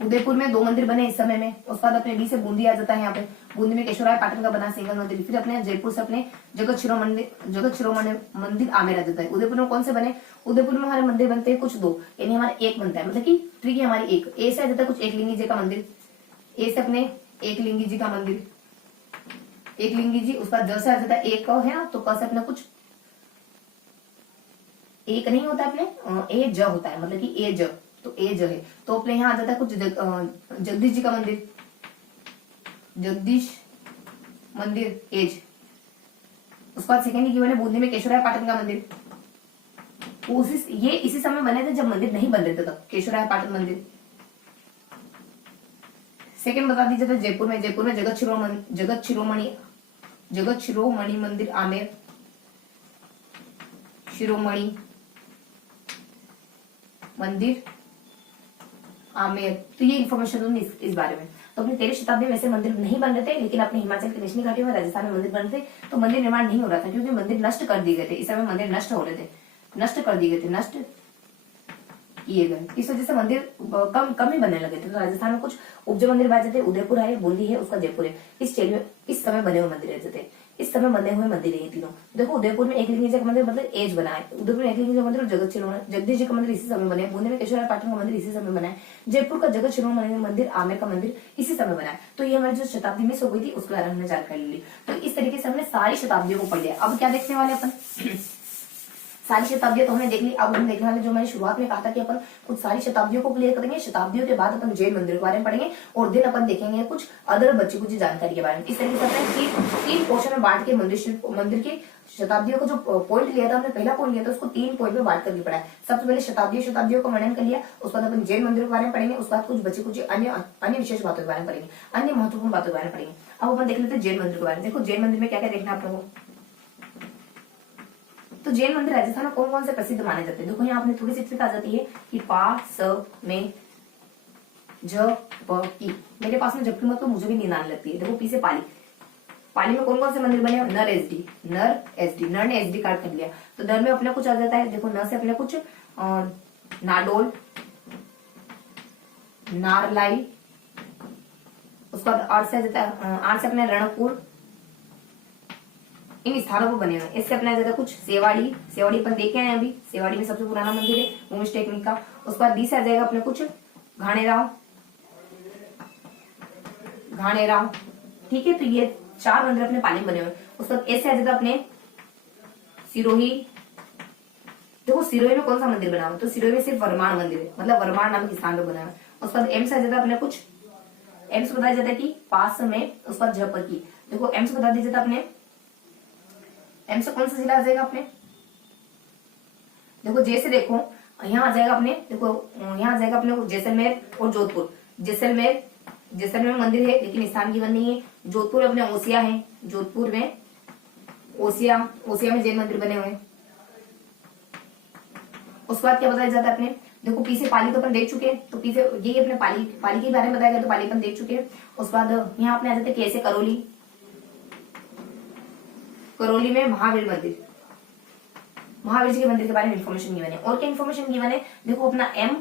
उदयपुर में 2 मंदिर बने इस समय में। उसके बाद अपने बी से बूंदी आ जाता है, यहाँ पे बूंदी में केशवराय पाटन का बना सिंगल मंदिर। फिर अपने जयपुर से अपने जगत शिरोमणि मंदिर आमेर आ जाता है। उदयपुर में कौन से बने, उदयपुर में हमारे मंदिर बनते हैं कुछ 2, यानी हमारे एक बनता है, मतलब कि ट्रिक है हमारी एक। ए से आ जाता है कुछ एकलिंगी जी का मंदिर, ए से अपने एकलिंगी जी का मंदिर, एकलिंगी जी। उसका ज से आ जाता है एक है ना, तो क से अपने कुछ एक नहीं होता अपने ए ज होता है, मतलब कि ए ज, तो ए ज है। तो अपने यहाँ आ जाता है कुछ जगदीश जी का मंदिर, जगदीश मंदिर एज। उसके बाद सेकेंड की बने बूंदी में केशवराय पाटन का मंदिर। ये इसी समय बने थे जब मंदिर नहीं बन रहे थे, तब केशवराय पाटन मंदिर। सेकेंड बता दीजिए तो जयपुर में जगत शिरोमणि मंदिर आमेर, शिरोमणि मंदिर आमेर। तो ये इन्फॉर्मेशन इस बारे में। तो अपनी 13वीं शताब्दी में ऐसे मंदिर नहीं बन रहे थे, लेकिन अपने हिमाचल की निचली घाटियों में राजस्थान में मंदिर बन रहे थे, तो मंदिर निर्माण नहीं हो रहा था क्योंकि मंदिर नष्ट कर दिए गए थे। इस समय मंदिर नष्ट हो रहे थे, नष्ट कर दिए गए थे, नष्ट किए गए। इस वजह से मंदिर कम ही बनने लगे थे। तो राजस्थान में कुछ उपजे मंदिर बन जाते, उदयपुर है, बूंदी है, उसका जयपुर है। इस समय बने हुए मंदिर रहते थे, इस समय बने हुए मंदिर है ये तीनों। देखो उदयपुर में एकलिंगी जी का मंदिर मतलब एज बना है, उदयपुर में एकलिंगी जी का मंदिर और जगदीश जी का मंदिर इसी समय बने हैं, बूंदी में केशवराय पाटन का मंदिर इसी समय बना है, जयपुर का जगत शिरोमणि मंदिर आमेर का मंदिर इसी समय बना है। तो ये हमारी जो शताब्दी मिस हो गई थी उसके बारे में हमने जानकारी ली। तो इस तरीके से हमने सारी शताब्दियों को पढ़ लिया। अब क्या देखने वाले अपन, सारी शताब्दियां तो हमने देख ली। अब हम देखने वाले, जो मैंने शुरुआत में कहा था कि अपन कुछ सारी शताब्दियों को क्लियर करेंगे, शताब्दियों के बाद अपन जैन मंदिर के बारे में पढ़ेंगे और दिन अपन देखेंगे कुछ अदर बच्ची कुछ जानकारी के बारे में। इस तरीके से तीन पोर्शन में बांट के मंदिर के शताब्दियों का जो पॉइंट लिया था हमने, पहला पॉइंट लिया था, उसको 3 पॉइंट में बांट करके पढ़ा है। सबसे पहले शताब्दियों का वर्णन कर लिया, उसके बाद अपन जैन मंदिरों के बारे में पढ़ेंगे, उसके बाद कुछ बच्चे कुछ अन्य विशेष बातों के बारे में पढ़ेंगे, अन्य महत्वपूर्ण बातों के बारे में पढ़ेंगे। अब अपन देख लेते हैं जैन मंदिर के बारे में। देखो जैन मंदिर में क्या क्या देखना आप लोगों को। तो जैन मंदिर राजस्थान में कौन कौन से प्रसिद्ध माने जाते हैं। देखो यहाँ आपने थोड़ी सी ट्रिक आ जाती है कि पा स में ज प की। मेरे पास में जबकि मत तो मुझे भी नींद आने लगती है। देखो पी से पाली, पाली में कौन कौन से मंदिर बने, नर ने एसडी कार्ड कर लिया। तो नर में अपने कुछ आ जाता है, देखो न से अपने कुछ नाडोल, नारलाई, उसके बाद आर से आ जाता है, आर से अपने रणकपुर, इन स्थानों पर बने हुए। इससे अपना ज्यादा कुछ सेवाड़ी अपन देखे हैं अभी, सेवाड़ी में सबसे पुराना मंदिर है भूमिश टेक्निक का। उसके बाद बी से आ जाएगा अपने कुछ घाणेराव, ठीक है। तो ये 4 मंदिर अपने पाली में बने हुए। उसके बाद ए से आ जाएगा अपने सिरोही। देखो सिरोही में कौन सा मंदिर बना हुआ, तो सिरोही में सिर्फ वरमान मंदिर है, मतलब वरमान नाम के स्थान पर बना हुआ है। उसके बाद एम से आ जाता है अपने कुछ, एम से बताया जाता है कि पास में, उसके बाद झपर की। देखो एम से बता दिया जाता अपने, एम से कौन सा जिला आ जाएगा अपने, देखो जे से देखो यहाँ आ जाएगा अपने, देखो यहाँ आ जाएगा अपने जैसलमेर और जोधपुर। जैसलमेर में मंदिर है लेकिन स्थान की वन नहीं है। जोधपुर अपने ओसिया है, जोधपुर में ओसिया में जैन मंदिर बने हुए हैं। उसके बाद क्या बताया जाता है अपने, देखो पी से पाली तो अपन देख चुके हैं, तो पी से यही अपने पाली के बारे में बताया गया, तो पाली अपन देख चुके हैं। उसके बाद यहाँ अपने आ जाते हैं कैसे करौली में महावीर जी के मंदिर के बारे में इन्फॉर्मेशन गिवन है। और क्या इन्फॉर्मेशन गिवन है, देखो अपना एम,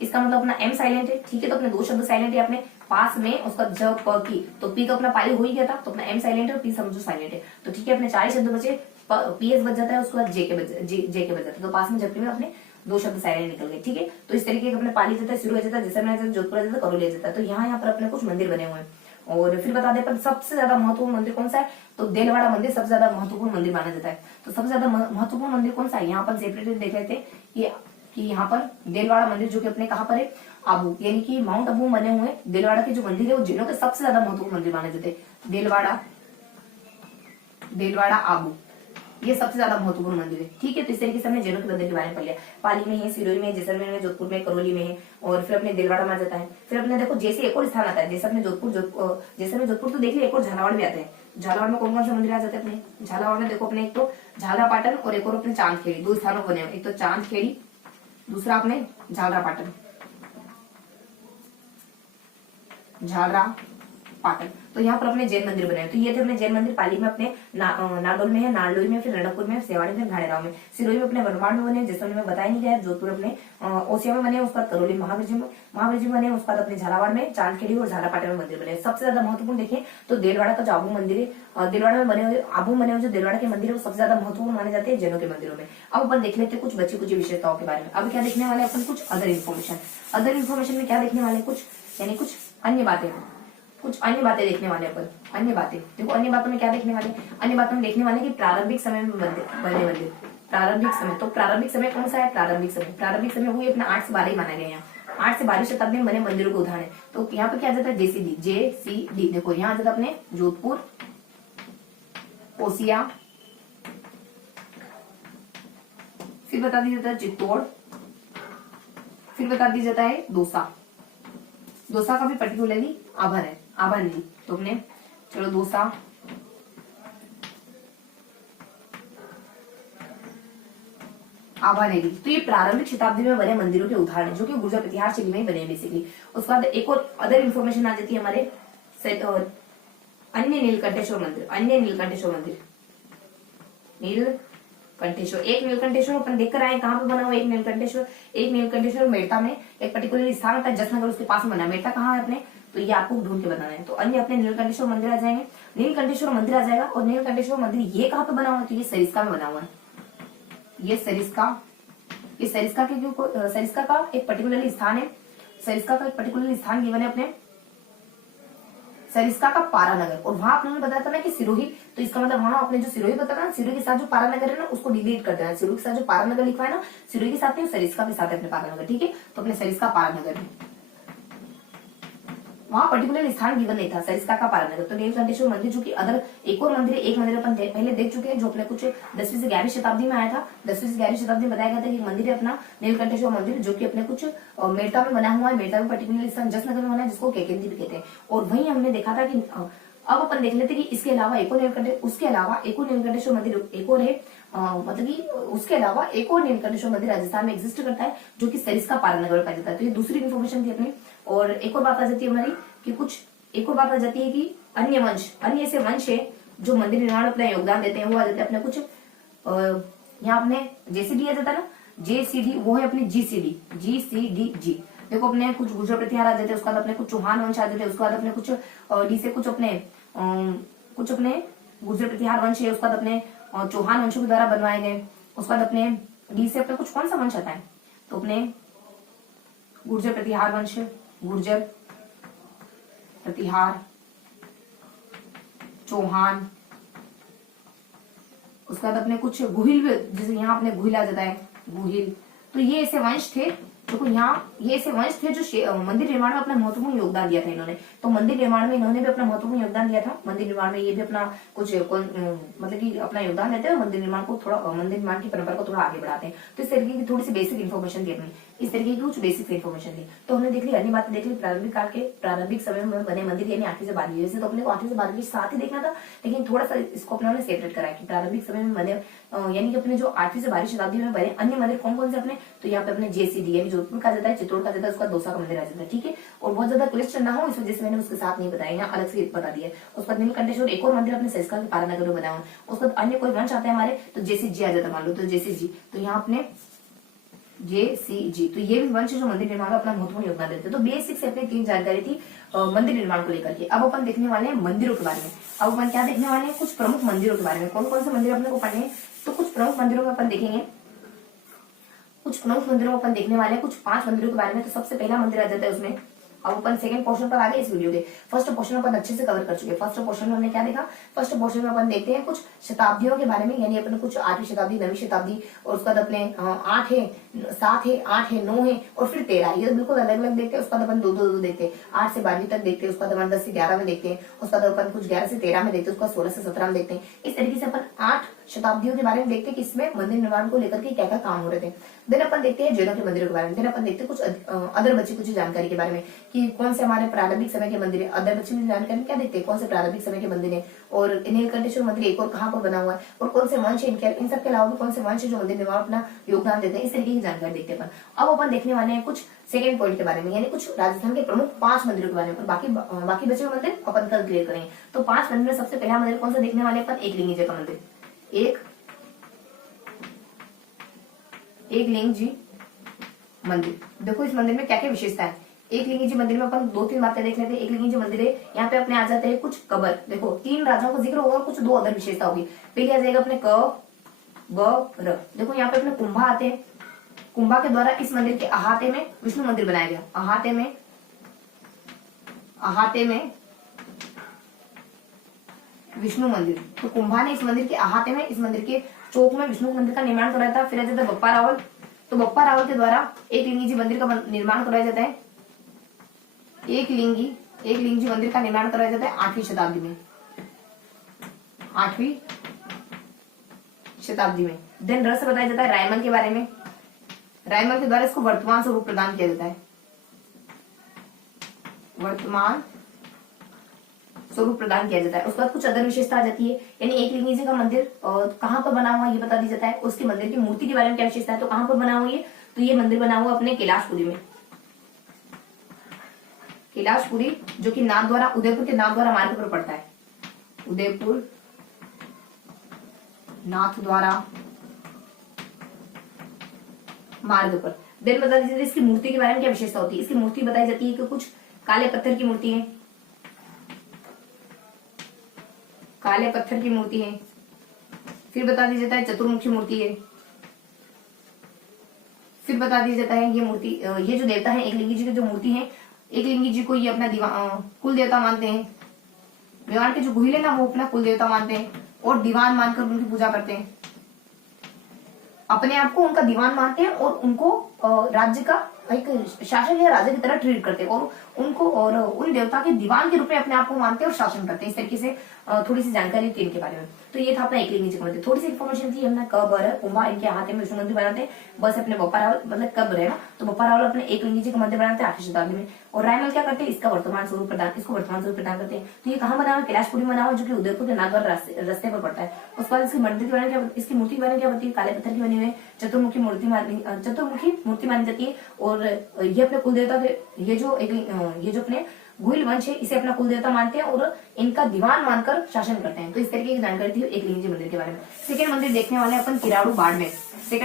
इसका मतलब अपना एम साइलेंट है, ठीक है। तो अपने 2 शब्द साइलेंट है अपने पास में, उसका ज प की, तो पी तो अपना पाली हो ही गया था, तो अपना एम साइलेंट है और पी समझो साइलेंट है। तो ठीक है, अपने 4 शब्द बचे, पीएस बच जाता है, उसके बाद जे के बच जाता है। तो पास में झपटी में अपने 2 शब्द साइलेंट निकल गए, ठीक है। तो इस तरीके का अपने पाली जाता है, शुरू हो जाता है, जैसे मैंने जोधपुर आ जाता है, करौली आ जाता है। तो यहाँ पर अपने कुछ मंदिर बने हुए हैं। और फिर बता दे पर सबसे ज्यादा महत्वपूर्ण मंदिर कौन सा है, तो देलवाड़ा मंदिर सबसे ज्यादा महत्वपूर्ण मंदिर माना जाता है। तो सबसे ज्यादा महत्वपूर्ण मंदिर कौन सा है, यहाँ पर सेपरेट देख रहे थे कि यहाँ पर देलवाड़ा मंदिर, जो कि अपने कहाँ पर है, आबू, यानी कि माउंट आबू बने हुए देलवाड़ा के जो मंदिर है वो जिनों के सबसे ज्यादा महत्वपूर्ण मंदिर माने जाते हैं। देलवाड़ा आबू, ये सबसे ज्यादा महत्वपूर्ण मंदिर है, ठीक है। तो इस तरीके से हमने जैनों के मंदिर के बारे में पढ़ लिया। पाली में है, सिरोही में, जैसलमेर में, जोधपुर में, करौली में है, और फिर अपने दिलवाड़ा में आ जाता है। फिर अपने देखो जैसे एक और स्थान आता है, जैसे अपने जोधपुर तो देख लिया, एक और झालावाड़ भी आता है। झालावाड़ में कौन कौन से मंदिर आ जाते हैं अपने, झालावाड़ में देखो अपने एक तो झालरा पाटन और एक और अपने चांदखेड़ी, 2 स्थानों बने हुए। एक तो चांदखेड़ी, दूसरा अपने झालरा पाटन, झालरा पाटन। तो यहाँ पर अपने जैन मंदिर बने हैं। तो ये थे अपने जैन मंदिर। पाली में अपने नाडोल में है, नारलोई में, फिर रणकपुर में, सेवाड़ी में, घाणेराव में। सिरोही में अपने वनवाड़ में बने, जैसलमेर में बताया नहीं गया है। जोधपुर अपने ओसिया में बने, उसके बाद करौली महावीर में बने, उसके बाद अपने झालावाड़ में, चांदखेड़ी और झालापाटन में मंदिर बने। सबसे ज्यादा महत्वपूर्ण देखें तो देलवाड़ा का जो आबू मंदिर है, देलवाड़ा में बने हुए आबू बने हुए जो देलवाड़ा के मंदिर है वो सबसे ज्यादा महत्वपूर्ण माने जाते हैं जैनों के मंदिरों में। अब अपन देख लेते हैं कुछ बची कुछ विशेषताओं के बारे में। अब क्या देखने वाले अपन, कुछ अदर इन्फॉर्मेशन। अदर इन्फॉर्मेशन में क्या देखने वाले, कुछ यानी कुछ अन्य बातें, कुछ अन्य बातें देखने वाले अपन। अन्य बातें देखो, अन्य बातों में क्या देखने वाले, अन्य बातों में देखने वाले कि प्रारंभिक समय में बने मंदिर। प्रारंभिक समय, तो प्रारंभिक समय कौन सा है, प्रारंभिक समय वही अपना 8 से 12 ही माना गया है। 8 से 12 शताब्दी में बने मंदिरों को उदाहरण है। तो यहाँ पे क्या आ जाता है, JCD। देखो यहाँ आ जाता है अपने जोधपुर, ओसिया, फिर बता दिया जाता है चित्तौड़, फिर बता दिया जाता है दौसा का भी पर्टिकुलरली आभर नहीं। तो अपने चलो दौसा, आभानेरी। तो ये प्रारंभिक शताब्दी में बने मंदिरों के उदाहरण जो कि गुर्जर प्रतिहार शैली में ही बने बेसिकली। उसके बाद एक और अदर इन्फॉर्मेशन आ जाती है हमारे अन्य नीलकंठेश्वर मंदिर। एक नीलकंठेश्वर अपन देखकर आए कहाँ पे बना हुआ। एक नीलकंठेश्वर मेड़ता में एक पर्टिकुलर स्थान होता है, जसनगर उसके पास में बना है। मेड़ता कहाँ है अपने, तो ये आपको ढूंढ के बताना है। तो अन्य अपने नीलकंठेश्वर मंदिर आ जाएंगे, नीलकंठेश्वर मंदिर आ जाएगा। और नीलकंठेश्वर मंदिर ये कहाँ पे बना हुआ है, तो ये सरिस्का में बना हुआ है। ये सरिस्का का एक पर्टिकुलर स्थान है। सरिस्का का एक पर्टिकुलर स्थान गिवन है अपने सरिस्का का पारानगर। और वहां आपने बताया था ना कि सिरोही, तो इसका मतलब वहां आपने जो सिरोही बताया ना, सिरोही के साथ जो पारानगर है ना उसको डिलीट कर देना। सिरोही के साथ जो पारानगर लिखा है ना, सिरोही के साथ नहीं, सरिस्का के साथ है अपने पारानगर। ठीक है, तो अपने सरिस्का पारानगर में वहां पर्टिकुलर स्थान गिवन नहीं था, सरिस्का का पारानगर। तो नीलकंठेश्वर मंदिर जो कि अदर एक और मंदिर है, एक मंदिर अपन पहले देख चुके हैं जो अपने कुछ 10वीं से 11वीं शताब्दी में आया था। 10वीं से 11वीं शताब्दी में बताया गया था कि मंदिर है अपना नीलकंठेश्वर मंदिर जो कि अपने कुछ मेड़ता में बना हुआ है। मेड़ता में पर्टिकुलर स्थान जसनगर में बना है जिसको केकेंदी भी कहते हैं। और वहीं हमने देखा था कि अब अपन देख लेते कि इसके अलावा एक और नीलकंठेश्वर मंदिर एक और है, मतलब कि उसके अलावा एक और नीलकंठेश्वर मंदिर राजस्थान में एग्जिस्ट करता है जो कि सरिस्का पारानगर में पाया जाता है। तो ये दूसरी इन्फॉर्मेशन थी अपनी। और एक और बात आ जाती है हमारी कि अन्य ऐसे वंश है जो मंदिर निर्माण में अपना योगदान देते हैं। वो आ जाते हैं अपने कुछ यहाँ अपने JCD आ जाता है ना, JCD वो है अपने GCD। देखो अपने कुछ गुर्जर प्रतिहार आ जाते हैं, उसके बाद अपने कुछ चौहान वंश आ जाते हैं, उसके बाद अपने कुछ डी से कुछ अपने गुर्जर प्रतिहार वंश है, उसके बाद अपने चौहान वंशों के द्वारा बनवाए गए। उसके बाद अपने डी से अपने कुछ कौन सा वंश आता है, तो अपने गुर्जर प्रतिहार वंश, गुर्जर प्रतिहार, चौहान। उसके बाद अपने कुछ गुहिल, जैसे यहाँ अपने गुहिल आ जाता है, गुहिल। तो ये ऐसे वंश थे देखो यहाँ, ये ऐसे वंश थे जो मंदिर निर्माण में अपना महत्वपूर्ण योगदान दिया था इन्होंने। तो मंदिर निर्माण में इन्होंने भी अपना महत्वपूर्ण योगदान दिया था। मंदिर निर्माण में ये भी अपना कुछ मतलब कि अपना योगदान देते हैं, मंदिर निर्माण की परंपरा को थोड़ा आगे बढ़ाते हैं। तो इस तरीके की थोड़ी सी बेसिक इन्फॉर्मेशन थी अपनी, इस तरीके की कुछ बेसिक इन्फॉर्मेशन थी। तो हमने देख ली अन्य बातें देख ली, प्रारंभिक समय में बने मंदिर यानी 8वीं से 12वीं। वैसे तो अपने को 8वीं से 12वीं साथ ही देखना था, लेकिन थोड़ा सा इसको अपने सेपरेट करा कि प्रारंभिक समय में बने यानी कि अपने जो 8वीं से 12वीं शताब्दी में बने अन्य मंदिर कौन कौन से अपने, तो यहाँ पे अपने JCD यानी जोधपुर का जाता है, चित्तौड़ का जाता है, उसका दौसा का मंदिर आ जाता है। ठीक है, और बहुत ज्यादा क्वेश्चन ना हो इस वजह से मैंने उसके साथ नहीं बताया, यहाँ अलग से बता दिया। उसके बाद नीलकंठेश्वर एक और मंदिर अपने सरिस्का के पारानगर में बना हुआ। उसके बाद अन्य कोई वंश आते हैं हमारे, तो JCG आ जाता है, मान लो तो JCG। तो यहाँ अपने JCG, तो ये भी वंश जो मंदिर निर्माण में अपना महत्वपूर्ण योगदान देते हैं। तो बेसिक से अपनी 3 जानकारी थी मंदिर निर्माण को लेकर के। अब अपन देखने वाले हैं मंदिरों के बारे में। अब अपन क्या देखने वाले हैं, कुछ प्रमुख मंदिरों के बारे में। कौन कौन से मंदिर अपने को पढ़ने हैं, तो कुछ प्रमुख मंदिरों में अपन देखेंगे, कुछ प्रमुख मंदिरों में अपन देखने वाले हैं कुछ 5 मंदिरों के बारे में। तो सबसे पहला मंदिर आ जाता है उसमें। अब अपन सेकंड पोर्शन पर आ गए इस वीडियो के। फर्स्ट पोर्शन अपन अच्छे से कवर कर चुके हैं। फर्स्ट पोर्शन में हमने क्या देखा, फर्स्ट पोर्शन में अपन देखते हैं कुछ शताब्दियों के बारे में, यानी अपन कुछ 8वीं शताब्दी, 9वीं शताब्दी, और उसके बाद अपने 8 है, 7 है, 8 है, 9 है और फिर 13। ये तो बिल्कुल अलग अलग देखते हैं। उसके बाद अपन 2 देखते हैं, 8 से 12वीं तक देखते हैं। उसके बाद अपन 10 से 11 में देखते हैं। उसके बाद अपन कुछ 11 से 13 में देखते हैं। उसके बाद 16 से 17 में देखते हैं। इस तरीके से अपन 8 शताब्दियों के बारे में देखते हैं कि इसमें मंदिर निर्माण को लेकर के क्या क्या काम हो रहे थे। देन अपन देखते हैं जैनों के मंदिरों के बारे में। देन अपन देखते हैं कुछ अदर बची कुछ जानकारी के बारे में कि कौन से हमारे प्रारंभिक समय के मंदिर है। अदर बची हुई जानकारी क्या देखते हैं, कौन से प्रारंभिक समय के मंदिर है, और नीलकंठेश्वर मंदिर एक और कहाँ पर बना हुआ है, और कौन से वंश है, इन सब के अलावा भी कौन से वंश है जो मंदिर निर्माण अपना योगदान देते हैं। इस तरीके की की जानकारी देखते हैं अपन। अब अपन देखने वाले हैं कुछ सेकंड पॉइंट के बारे में, यानी कुछ राजस्थान के प्रमुख 5 मंदिरों के बारे में, और बाकी बचे हुए मंदिर अपन कल क्लियर करेंगे। तो 5 मंदिर में सबसे पहला मंदिर कौन सा देखने वाले अपन? एकलिंगी जी का मंदिर। एकलिंग जी मंदिर। देखो इस मंदिर में क्या क्या विशेषता है। एकलिंगी जी मंदिर में अपन 2-3 बातें देख लेते हैं। एकलिंगी जी मंदिर है, यहाँ पे अपने आ जाते हैं कुछ कबर। देखो 3 राजाओं का जिक्र होगा, कुछ 2 अदर विशेषता होगी। पहले आ जाएगा अपने क ब र। देखो यहाँ पे अपने कुंभा आते हैं, कुंभा के द्वारा इस मंदिर के अहाते में विष्णु मंदिर बनाया गया। अहाते में विष्णु मंदिर। तो कुंभा ने इस मंदिर के अहाते में, इस मंदिर के चौक में विष्णु मंदिर का निर्माण कराया था। फिर आ जाता है बप्पा रावल। तो बप्पा रावल के द्वारा एकलिंगी जी मंदिर का निर्माण कराया जाता है। एकलिंगी जी मंदिर का निर्माण कराया जाता है 8वीं शताब्दी में। 8वीं शताब्दी में। देन रहस्य बताया जाता है रायमल के बारे में। रायमल के द्वारा इसको वर्तमान स्वरूप प्रदान किया जाता है। वर्तमान स्वरूप प्रदान किया जाता है। उसके बाद कुछ अदर विशेषता आ जाती है, यानी एकलिंगी जी का मंदिर कहाँ पर बना हुआ ये बता दिया जाता है। उसके मंदिर की मूर्ति के बारे में क्या विशेषता है, तो कहाँ पर बना हुआ ये, तो ये मंदिर बना हुआ अपने कैलाशपुरी में। कैलाशपुरी जो कि नाथद्वारा, उदयपुर के नाथद्वारा मार्ग पर पड़ता है। उदयपुर नाथद्वारा मार्ग पर। देन बता दीजिए इसकी मूर्ति के बारे में क्या विशेषता होती है। इसकी मूर्ति बताई जाती है कि कुछ काले पत्थर की मूर्ति है, काले पत्थर की मूर्ति है। फिर बता दिया जाता है चतुर्मुखी मूर्ति है। फिर बता दिया जाता है ये मूर्ति, ये जो देवता है एकलिंगी जी की जो मूर्ति है, एकलिंगी जी को ये अपना कुल देवता मानते हैं। मेवाड़ के जो गुहिल है ना, वो अपना कुल देवता मानते हैं और दीवान मानकर उनकी पूजा करते हैं। अपने आप को उनका दीवान मानते हैं और उनको राज्य का एक शासक या राजा की तरह ट्रीट करते हैं, और उनको और उन देवता के दीवान के रूप में अपने आप को मानते हैं और शासन करते हैं। इस तरीके से थोड़ी सी जानकारी थी इनके बारे में। तो ये था अपना एकलिंगी जी का मंदिर। थोड़ी सी इन्फॉर्मेशन थी हमने कब और कुंभा इनके हाथ में विष्णु मंदिर बनाते हैं। बस अपने बप्पा रावल, मतलब कब रहेगा तो बप्पा रावल अपने एकलिंगी जी का मंदिर बनाते हैं 8वीं शताब्दी में। और रायमल क्या करते हैं, इसको वर्तमान स्वरूप प्रदान करते हैं। तो ये कहाँ बना हुआ, कैलाशपुरी बना हुआ, जो कि उदयपुर के नाथद्वार रास्ते पर पड़ता है। उसके बाद इसकी मंदिर के बारे में, इसकी मूर्ति के बारे में क्या बताती है, काले पत्थर की बनी हुई है, चतुर्मुखी मूर्ति मानी जाती है। और ये अपने कुल देवता के, ये जो अपने गुहिल वंश है, इसे अपना कुल देवता मानते हैं और इनका दीवान मानकर शासन करते हैं। तो इस तरीके की जानकारी थी एकलिंगी जी मंदिर के बारे में। सेकंड मंदिर देखने वाले अपन किराड़ू बाड़मेर। के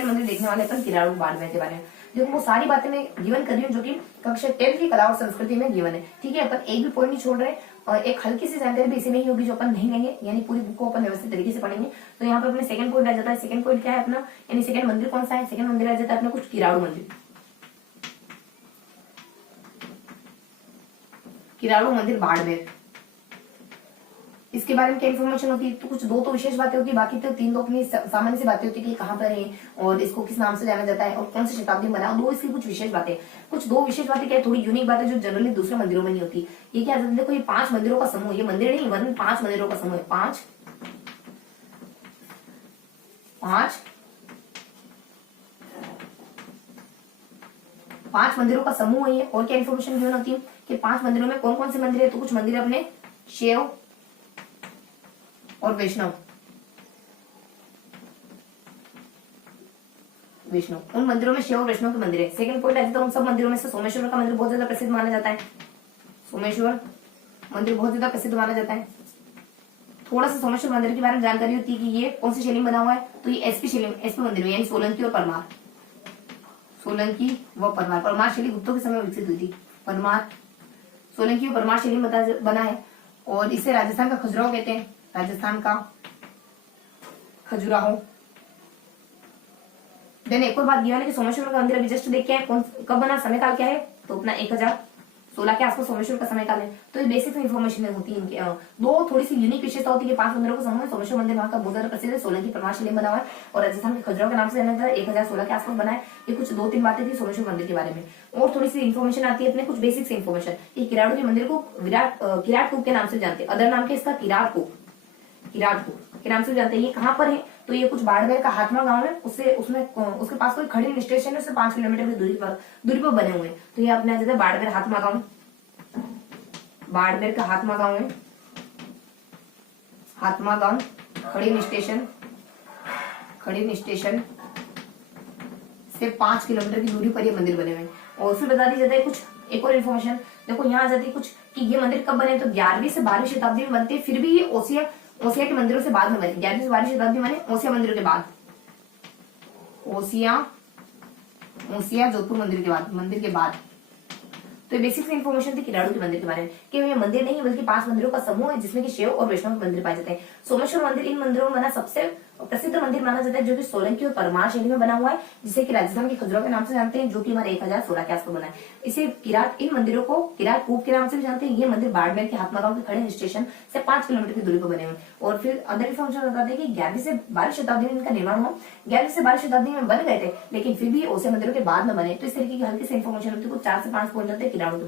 बारे में देखो वो सारी बातें मैं गिवन कर रही हूँ जो कि कक्षा 10 की कला और संस्कृति में गिवन है। ठीक है, अपन एक भी पॉइंट नहीं छोड़ रहे और एक हल्की सी जानकारी भी इसी में ही होगी जो अपन नहीं लेंगे, यानी पूरी बुक को अपन व्यवस्थित तरीके से पढ़ेंगे। तो यहाँ पर अपने सेकंड पॉइंट आ जाता है। सेकंड पॉइंट क्या है अपना, यानी सेकंड मंदिर कौन सा है, सेकंड मंदिर आ जाता है अपना कुछ किराड़ू मंदिर। किराड़ू मंदिर बाड़मेर, इसके बारे में क्या इन्फॉर्मेशन होती है, तो कुछ 2 तो विशेष बातें होती है, बाकी तो 3 तो अपनी सामान्य सी बातें होती है कि कहाँ पर है और इसको किस नाम से जाना जाता है और कौन सी शताब्दी में बना। 2 इसकी कुछ विशेष बातें, कुछ 2 विशेष बातें क्या है, थोड़ी यूनिक बातें जो जनरली दूसरे मंदिरों में नहीं होती। ये क्या है, देखो ये 5 मंदिरों का समूह, ये मंदिर नहीं वरन 5 मंदिरों का समूह है। 5 मंदिरों का समूह है ये। और क्या इन्फॉर्मेशन गिवन होती है कि 5 मंदिरों में कौन कौन से मंदिर है, तो कुछ मंदिर अपने शैव और वैष्णव, उन मंदिरों में शैव और वैष्णव के मंदिर है। सेकंड पॉइंट आ जाता है उन सब मंदिरों में से सोमेश्वर का मंदिर बहुत ज्यादा प्रसिद्ध माना जाता है। सोमेश्वर मंदिर बहुत ज्यादा प्रसिद्ध माना जाता है। थोड़ा सा सोमेश्वर मंदिर के बारे में जानकारी होती है कि ये कौन सी शैली में बना हुआ है, तो ये एसपी मंदिर में, यानी सोलंकी और परमार, परमार शैली गुप्तों के समय विकसित हुई थी। सोलंकी और परमार शैली में बना है और इसे राजस्थान का खजुराहो कहते हैं। राजस्थान का खजुराहो। देन एक और बात ये है कि सोमेश्वर का मंदिर अभी जस्ट देख के आए, कब बना, समय काल क्या है, तो अपना 1016 के आसपास सोमेश्वर का समय काल है। तो ये बेसिक इन्फॉर्मेशन होती है इनके। 2 थोड़ी सी यूनिक विशेषता होती है। 5 मंदिरों का समूह है। सोमेश्वर मंदिर वहां का बहुत ज्यादा प्रसिद्ध है, सोलंकी परमार शैली में बना हुआ है और राजस्थान के खजुराहो के नाम से जाना जाता है। 1016 के आसपास बना है। ये कुछ 2-3 बातें थी सोमेश्वर मंदिर के बारे में। और थोड़ी सी इन्फॉर्मेशन आती है अपने कुछ बेसिक इन्फॉर्मेशन। ये किराड़ू के मंदिर को किराट कूप के नाम से जानते हैं। अदर नाम के इसका किराट कूप के नाम से जानते हैं। ये कहाँ पर है, तो ये कुछ बाड़मेर का हाथमा गांव है, उसके पास कोई खड़ी स्टेशन है, उससे 5 किलोमीटर की दूरी पर बने हुए हैं। तो ये अपने आ जाता है बाड़मेर हाथमा गांव। बाड़मेर का हाथमा गांव है, हाथमा गांव, खड़ी स्टेशन से 5 किलोमीटर की दूरी पर ये मंदिर बने हुए हैं। और फिर बता दी जाता है कुछ एक और इन्फॉर्मेशन, देखो यहाँ आ जाती है कुछ कि ये मंदिर कब बने, तो 11वीं से 12वीं शताब्दी में बनते, फिर भी ये ओसिया के मंदिरों से बाद में बने। 11वीं से 12वीं शताब्दी में ओसिया मंदिरों के बाद, ओसिया जोधपुर मंदिर के बाद। तो ये बेसिक इन्फॉर्मेशन थी किराड़ू के मंदिर के बारे में, कि ये मंदिर नहीं बल्कि 5 मंदिरों का समूह है जिसमें कि शिव और वैष्णव मंदिर पाए जाते हैं। सोमेश्वर मंदिर इन मंदिरों में बना सबसे प्रसिद्ध मंदिर माना जाता है, जो कि सोलंकी और परमार शैली में बना हुआ है, जिसे कि राजस्थान के खजुराहो के नाम से जानते हैं, जो कि हमारे 1016 के आसपास बना है। इसे इन मंदिरों को किरात कूप के नाम से भी जानते हैं। ये मंदिर बाड़मेर के हाथमा गांव के खड़े स्टेशन से 5 किलोमीटर की दूरी पर बने हुए। और फिर अदर इन्फॉर्मेशन बताते हैं कि 11वीं से 12वीं शताब्दी में इनका निर्माण हुआ। 11वीं से 12वीं शताब्दी में बन गए थे, लेकिन फिर भी ओसिया मंदिरों के बाद में बने। तो इस तरीके की हल्की सी इन्फॉर्मेशन होती है, 4 से 5 पॉइंट होते हैं किराड़ू के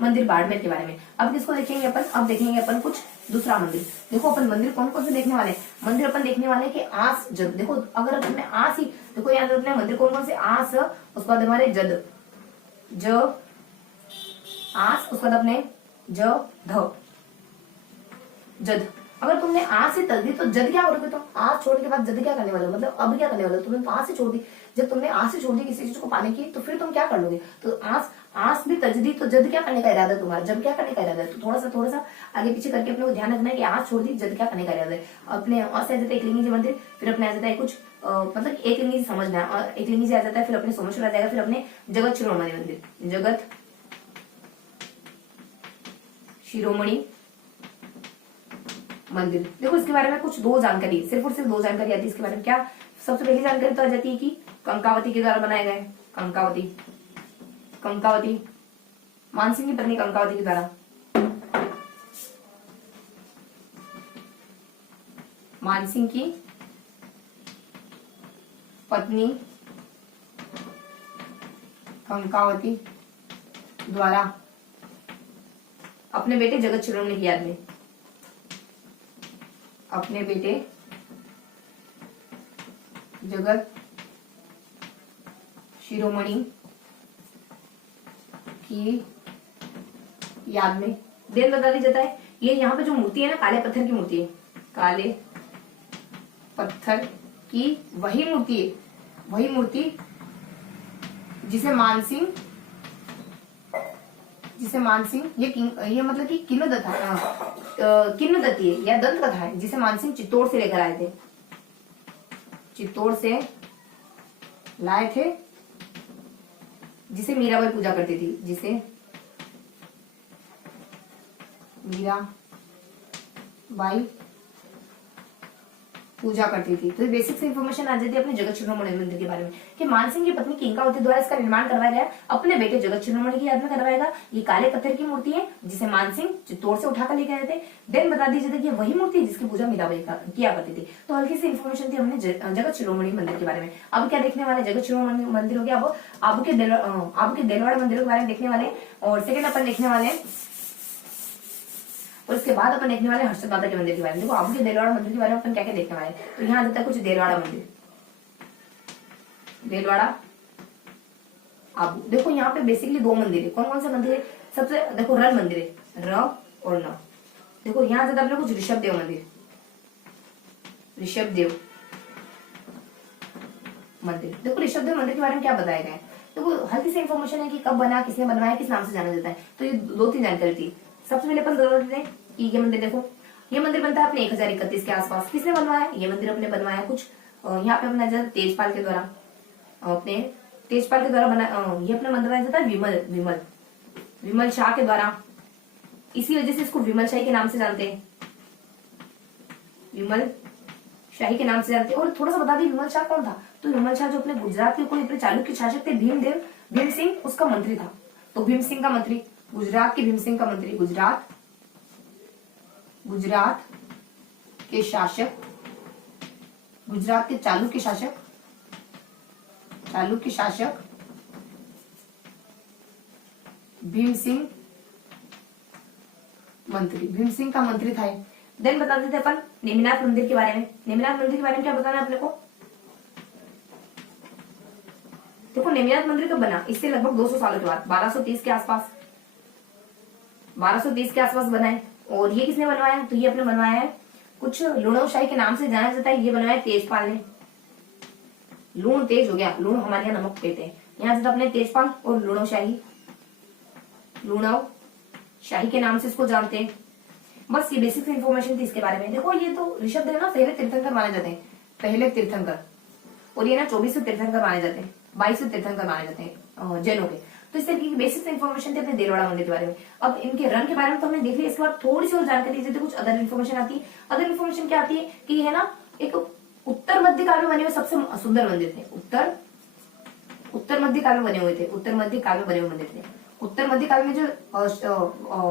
मंदिर बाड़मेर के बारे में। अब किसको देखेंगे अपन, अब देखेंगे अपन कुछ दूसरा मंदिर। देखो अपन मंदिर कौन कौन से देखने वाले, मंदिर अपन देखने वाले कि आस जद। देखो अगर अपने आस ही, देखो याद रखना मंदिर कौन कौन से, आस, उसके बाद हमारे जद, ज आस, उसके बाद अपने ज ध जद। अगर तुमने आस से तल दी तो जद क्या करोगे, तो आस छोड़ के बाद जद क्या करने वाले हो, मतलब अब क्या करने वाले हो, तुमने तो आस से छोड़ दी। जब तुमने आस से छोड़ दी किसी चीज को पाने की, तो फिर तुम क्या कर लोगे, तो आस भी तज दी, तो जद क्या करने का इरादा है तुम्हारा, जब क्या करने का इरादा है। तो थोड़ा सा आगे पीछे करके अपने को ध्यान रखना है कि आस छोड़ दी, जद क्या करने का इरादा है। अपने आ से आ जाता है एकलिंगी जी मंदिर, फिर अपने आ जाता है कुछ मतलब एकलिंगी जी समझना है, और एकलिंगी जी आ जाता है, फिर अपने सोमेश्वर आ जाएगा, फिर अपने जगत शिरोमणि मंदिर, जगत शिरोमणि मंदिर। देखो इसके बारे में कुछ 2 जानकारी, सिर्फ और सिर्फ 2 जानकारी आती है इसके बारे में। क्या सबसे पहली जानकारी तो आ जाती है कि कंकावती के द्वारा बनाए गए, कंकावती मानसिंह की पत्नी कंकावती के द्वारा, मानसिंह की पत्नी कंकावती द्वारा अपने बेटे जगत शिरोमणि की याद में, अपने बेटे जगत शिरोमणि की याद में देन बता दिया जाता है। ये यहाँ पे जो मूर्ति है ना, काले पत्थर की मूर्ति है, काले पत्थर की वही मूर्ति है, वही मूर्ति जिसे मानसिंह ये मतलब कि किन्नदत्ती है या दंत कथा है, जिसे मानसिंह चित्तौड़ से लेकर आए थे, चित्तौड़ से लाए थे, जिसे मीराबाई पूजा करती थी, जिसे मीराबाई पूजा करती थी। तो बेसिक से इंफॉर्मेशन आ जाती है अपने जगत शिरोमणि मंदिर के बारे में, कि मानसिंह की पत्नी किंकावती द्वारा इसका निर्माण करवाया गया, अपने बेटे जगत शिरोमणि की याद में करवाएगा। ये काले पत्थर की मूर्ति है, जिसे मानसिंह चित्तौड़ से उठाकर लेके आए थे। देन बता दीजिए कि ये वही मूर्ति है जिसकी पूजा मीराबाई किया करती थी। तो हल्की सी इन्फॉर्मेशन थी हमने जगत शिरोमणि मंदिर के बारे में। अब क्या देखने वाले, जगत शिरोमणि मंदिर हो गया, अब आबू के देलवाड़ा मंदिर के बारे में देखने वाले। और सेकेंड अपन देखने वाले, और उसके बाद अपन देखने वाले हर्षद दादा के मंदिर के बारे में। देखो आबू के देलवाड़ा मंदिर के बारे में अपन क्या क्या देखने वाले, तो यहाँ आ जाता है कुछ देलवाड़ा मंदिर, देलवाड़ा आबू। देखो यहाँ पे बेसिकली 2 मंदिर है। कौन कौन से मंदिर है, सबसे देखो रल मंदिर है, र और न। देखो यहाँ जाता है कुछ ऋषभ देव मंदिर, ऋषभ देव मंदिर। देखो ऋषभ देव मंदिर के बारे में क्या बताया गया है, देखो हल्की सी इन्फॉर्मेशन है कि कब बना, किसने बनवाया, किस नाम से जाना जाता है। तो ये 2-3 जानकारी थी। सबसे पहले अपन जरूर दें कि ये मंदिर, देखो ये मंदिर बनता है अपने 1031 के आसपास। किसने बनवाया, ये मंदिर अपने बनवाया कुछ यहाँ पे अपना तेजपाल के द्वारा, अपने तेजपाल के द्वारा बना। ये अपना मंदिर बनाया जाता है विमल शाह के द्वारा। इसी वजह से इसको विमल शाही के नाम से जानते हैं, विमल शाही के नाम से जानते हैं। और थोड़ा सा बता दें विमल शाह कौन था, तो विमल शाह जो अपने गुजरात के कोई अपने चालुक्य शासक थे, भीम सिंह उसका मंत्री था। तो भीम सिंह का मंत्री, गुजरात के भीम सिंह का मंत्री, गुजरात के शासक, गुजरात के चालुक्य शासक भीम सिंह का मंत्री था। देन बता देते अपन नेमिनाथ मंदिर के बारे में। नेमिनाथ मंदिर के बारे में क्या बताना है अपने को, देखो नेमिनाथ मंदिर कब बना, इससे लगभग 200 सालों के बाद, 1230 के आसपास, 1230 के आसपास बना है। और ये किसने बनवाया, तो ये अपने बनवाया है कुछ लुणव शाही के नाम से जाना जाता है। ये बनवाया तेजपाल ने, लूण तेज हो गया, लूण हमारे यहाँ नमक कहते हैं। यहाँ से अपने तेजपाल और लूणोशाही, लूणव शाही के नाम से इसको जानते हैं। बस ये बेसिक इन्फॉर्मेशन थी इसके बारे में। देखो ये तो ऋषभ देव ना पहले तीर्थंकर माने जाते हैं, पहले तीर्थंकर, और ये ना 24वें तीर्थंकर माने जाते हैं, 22वें तीर्थंकर माने जाते हैं जैनों के। तो इस तरीके की बेसिक इन्फॉर्मेशन थी अपने देलवाड़ा मंदिर के बारे में। अब इनके रन के बारे में तो हमने देख लिया, इसके बाद थोड़ी सी और जानकारी जैसे कुछ अदर इन्फॉर्मेशन आती है। अदर इन्फॉर्मेशन क्या आती है कि है ना एक उत्तर मध्य काल में बने हुए सबसे सुंदर मंदिर थे, उत्तर मध्य काल में बने हुए थे, उत्तर मध्य काल में बने हुए मंदिर थे। उत्तर मध्य काल में जो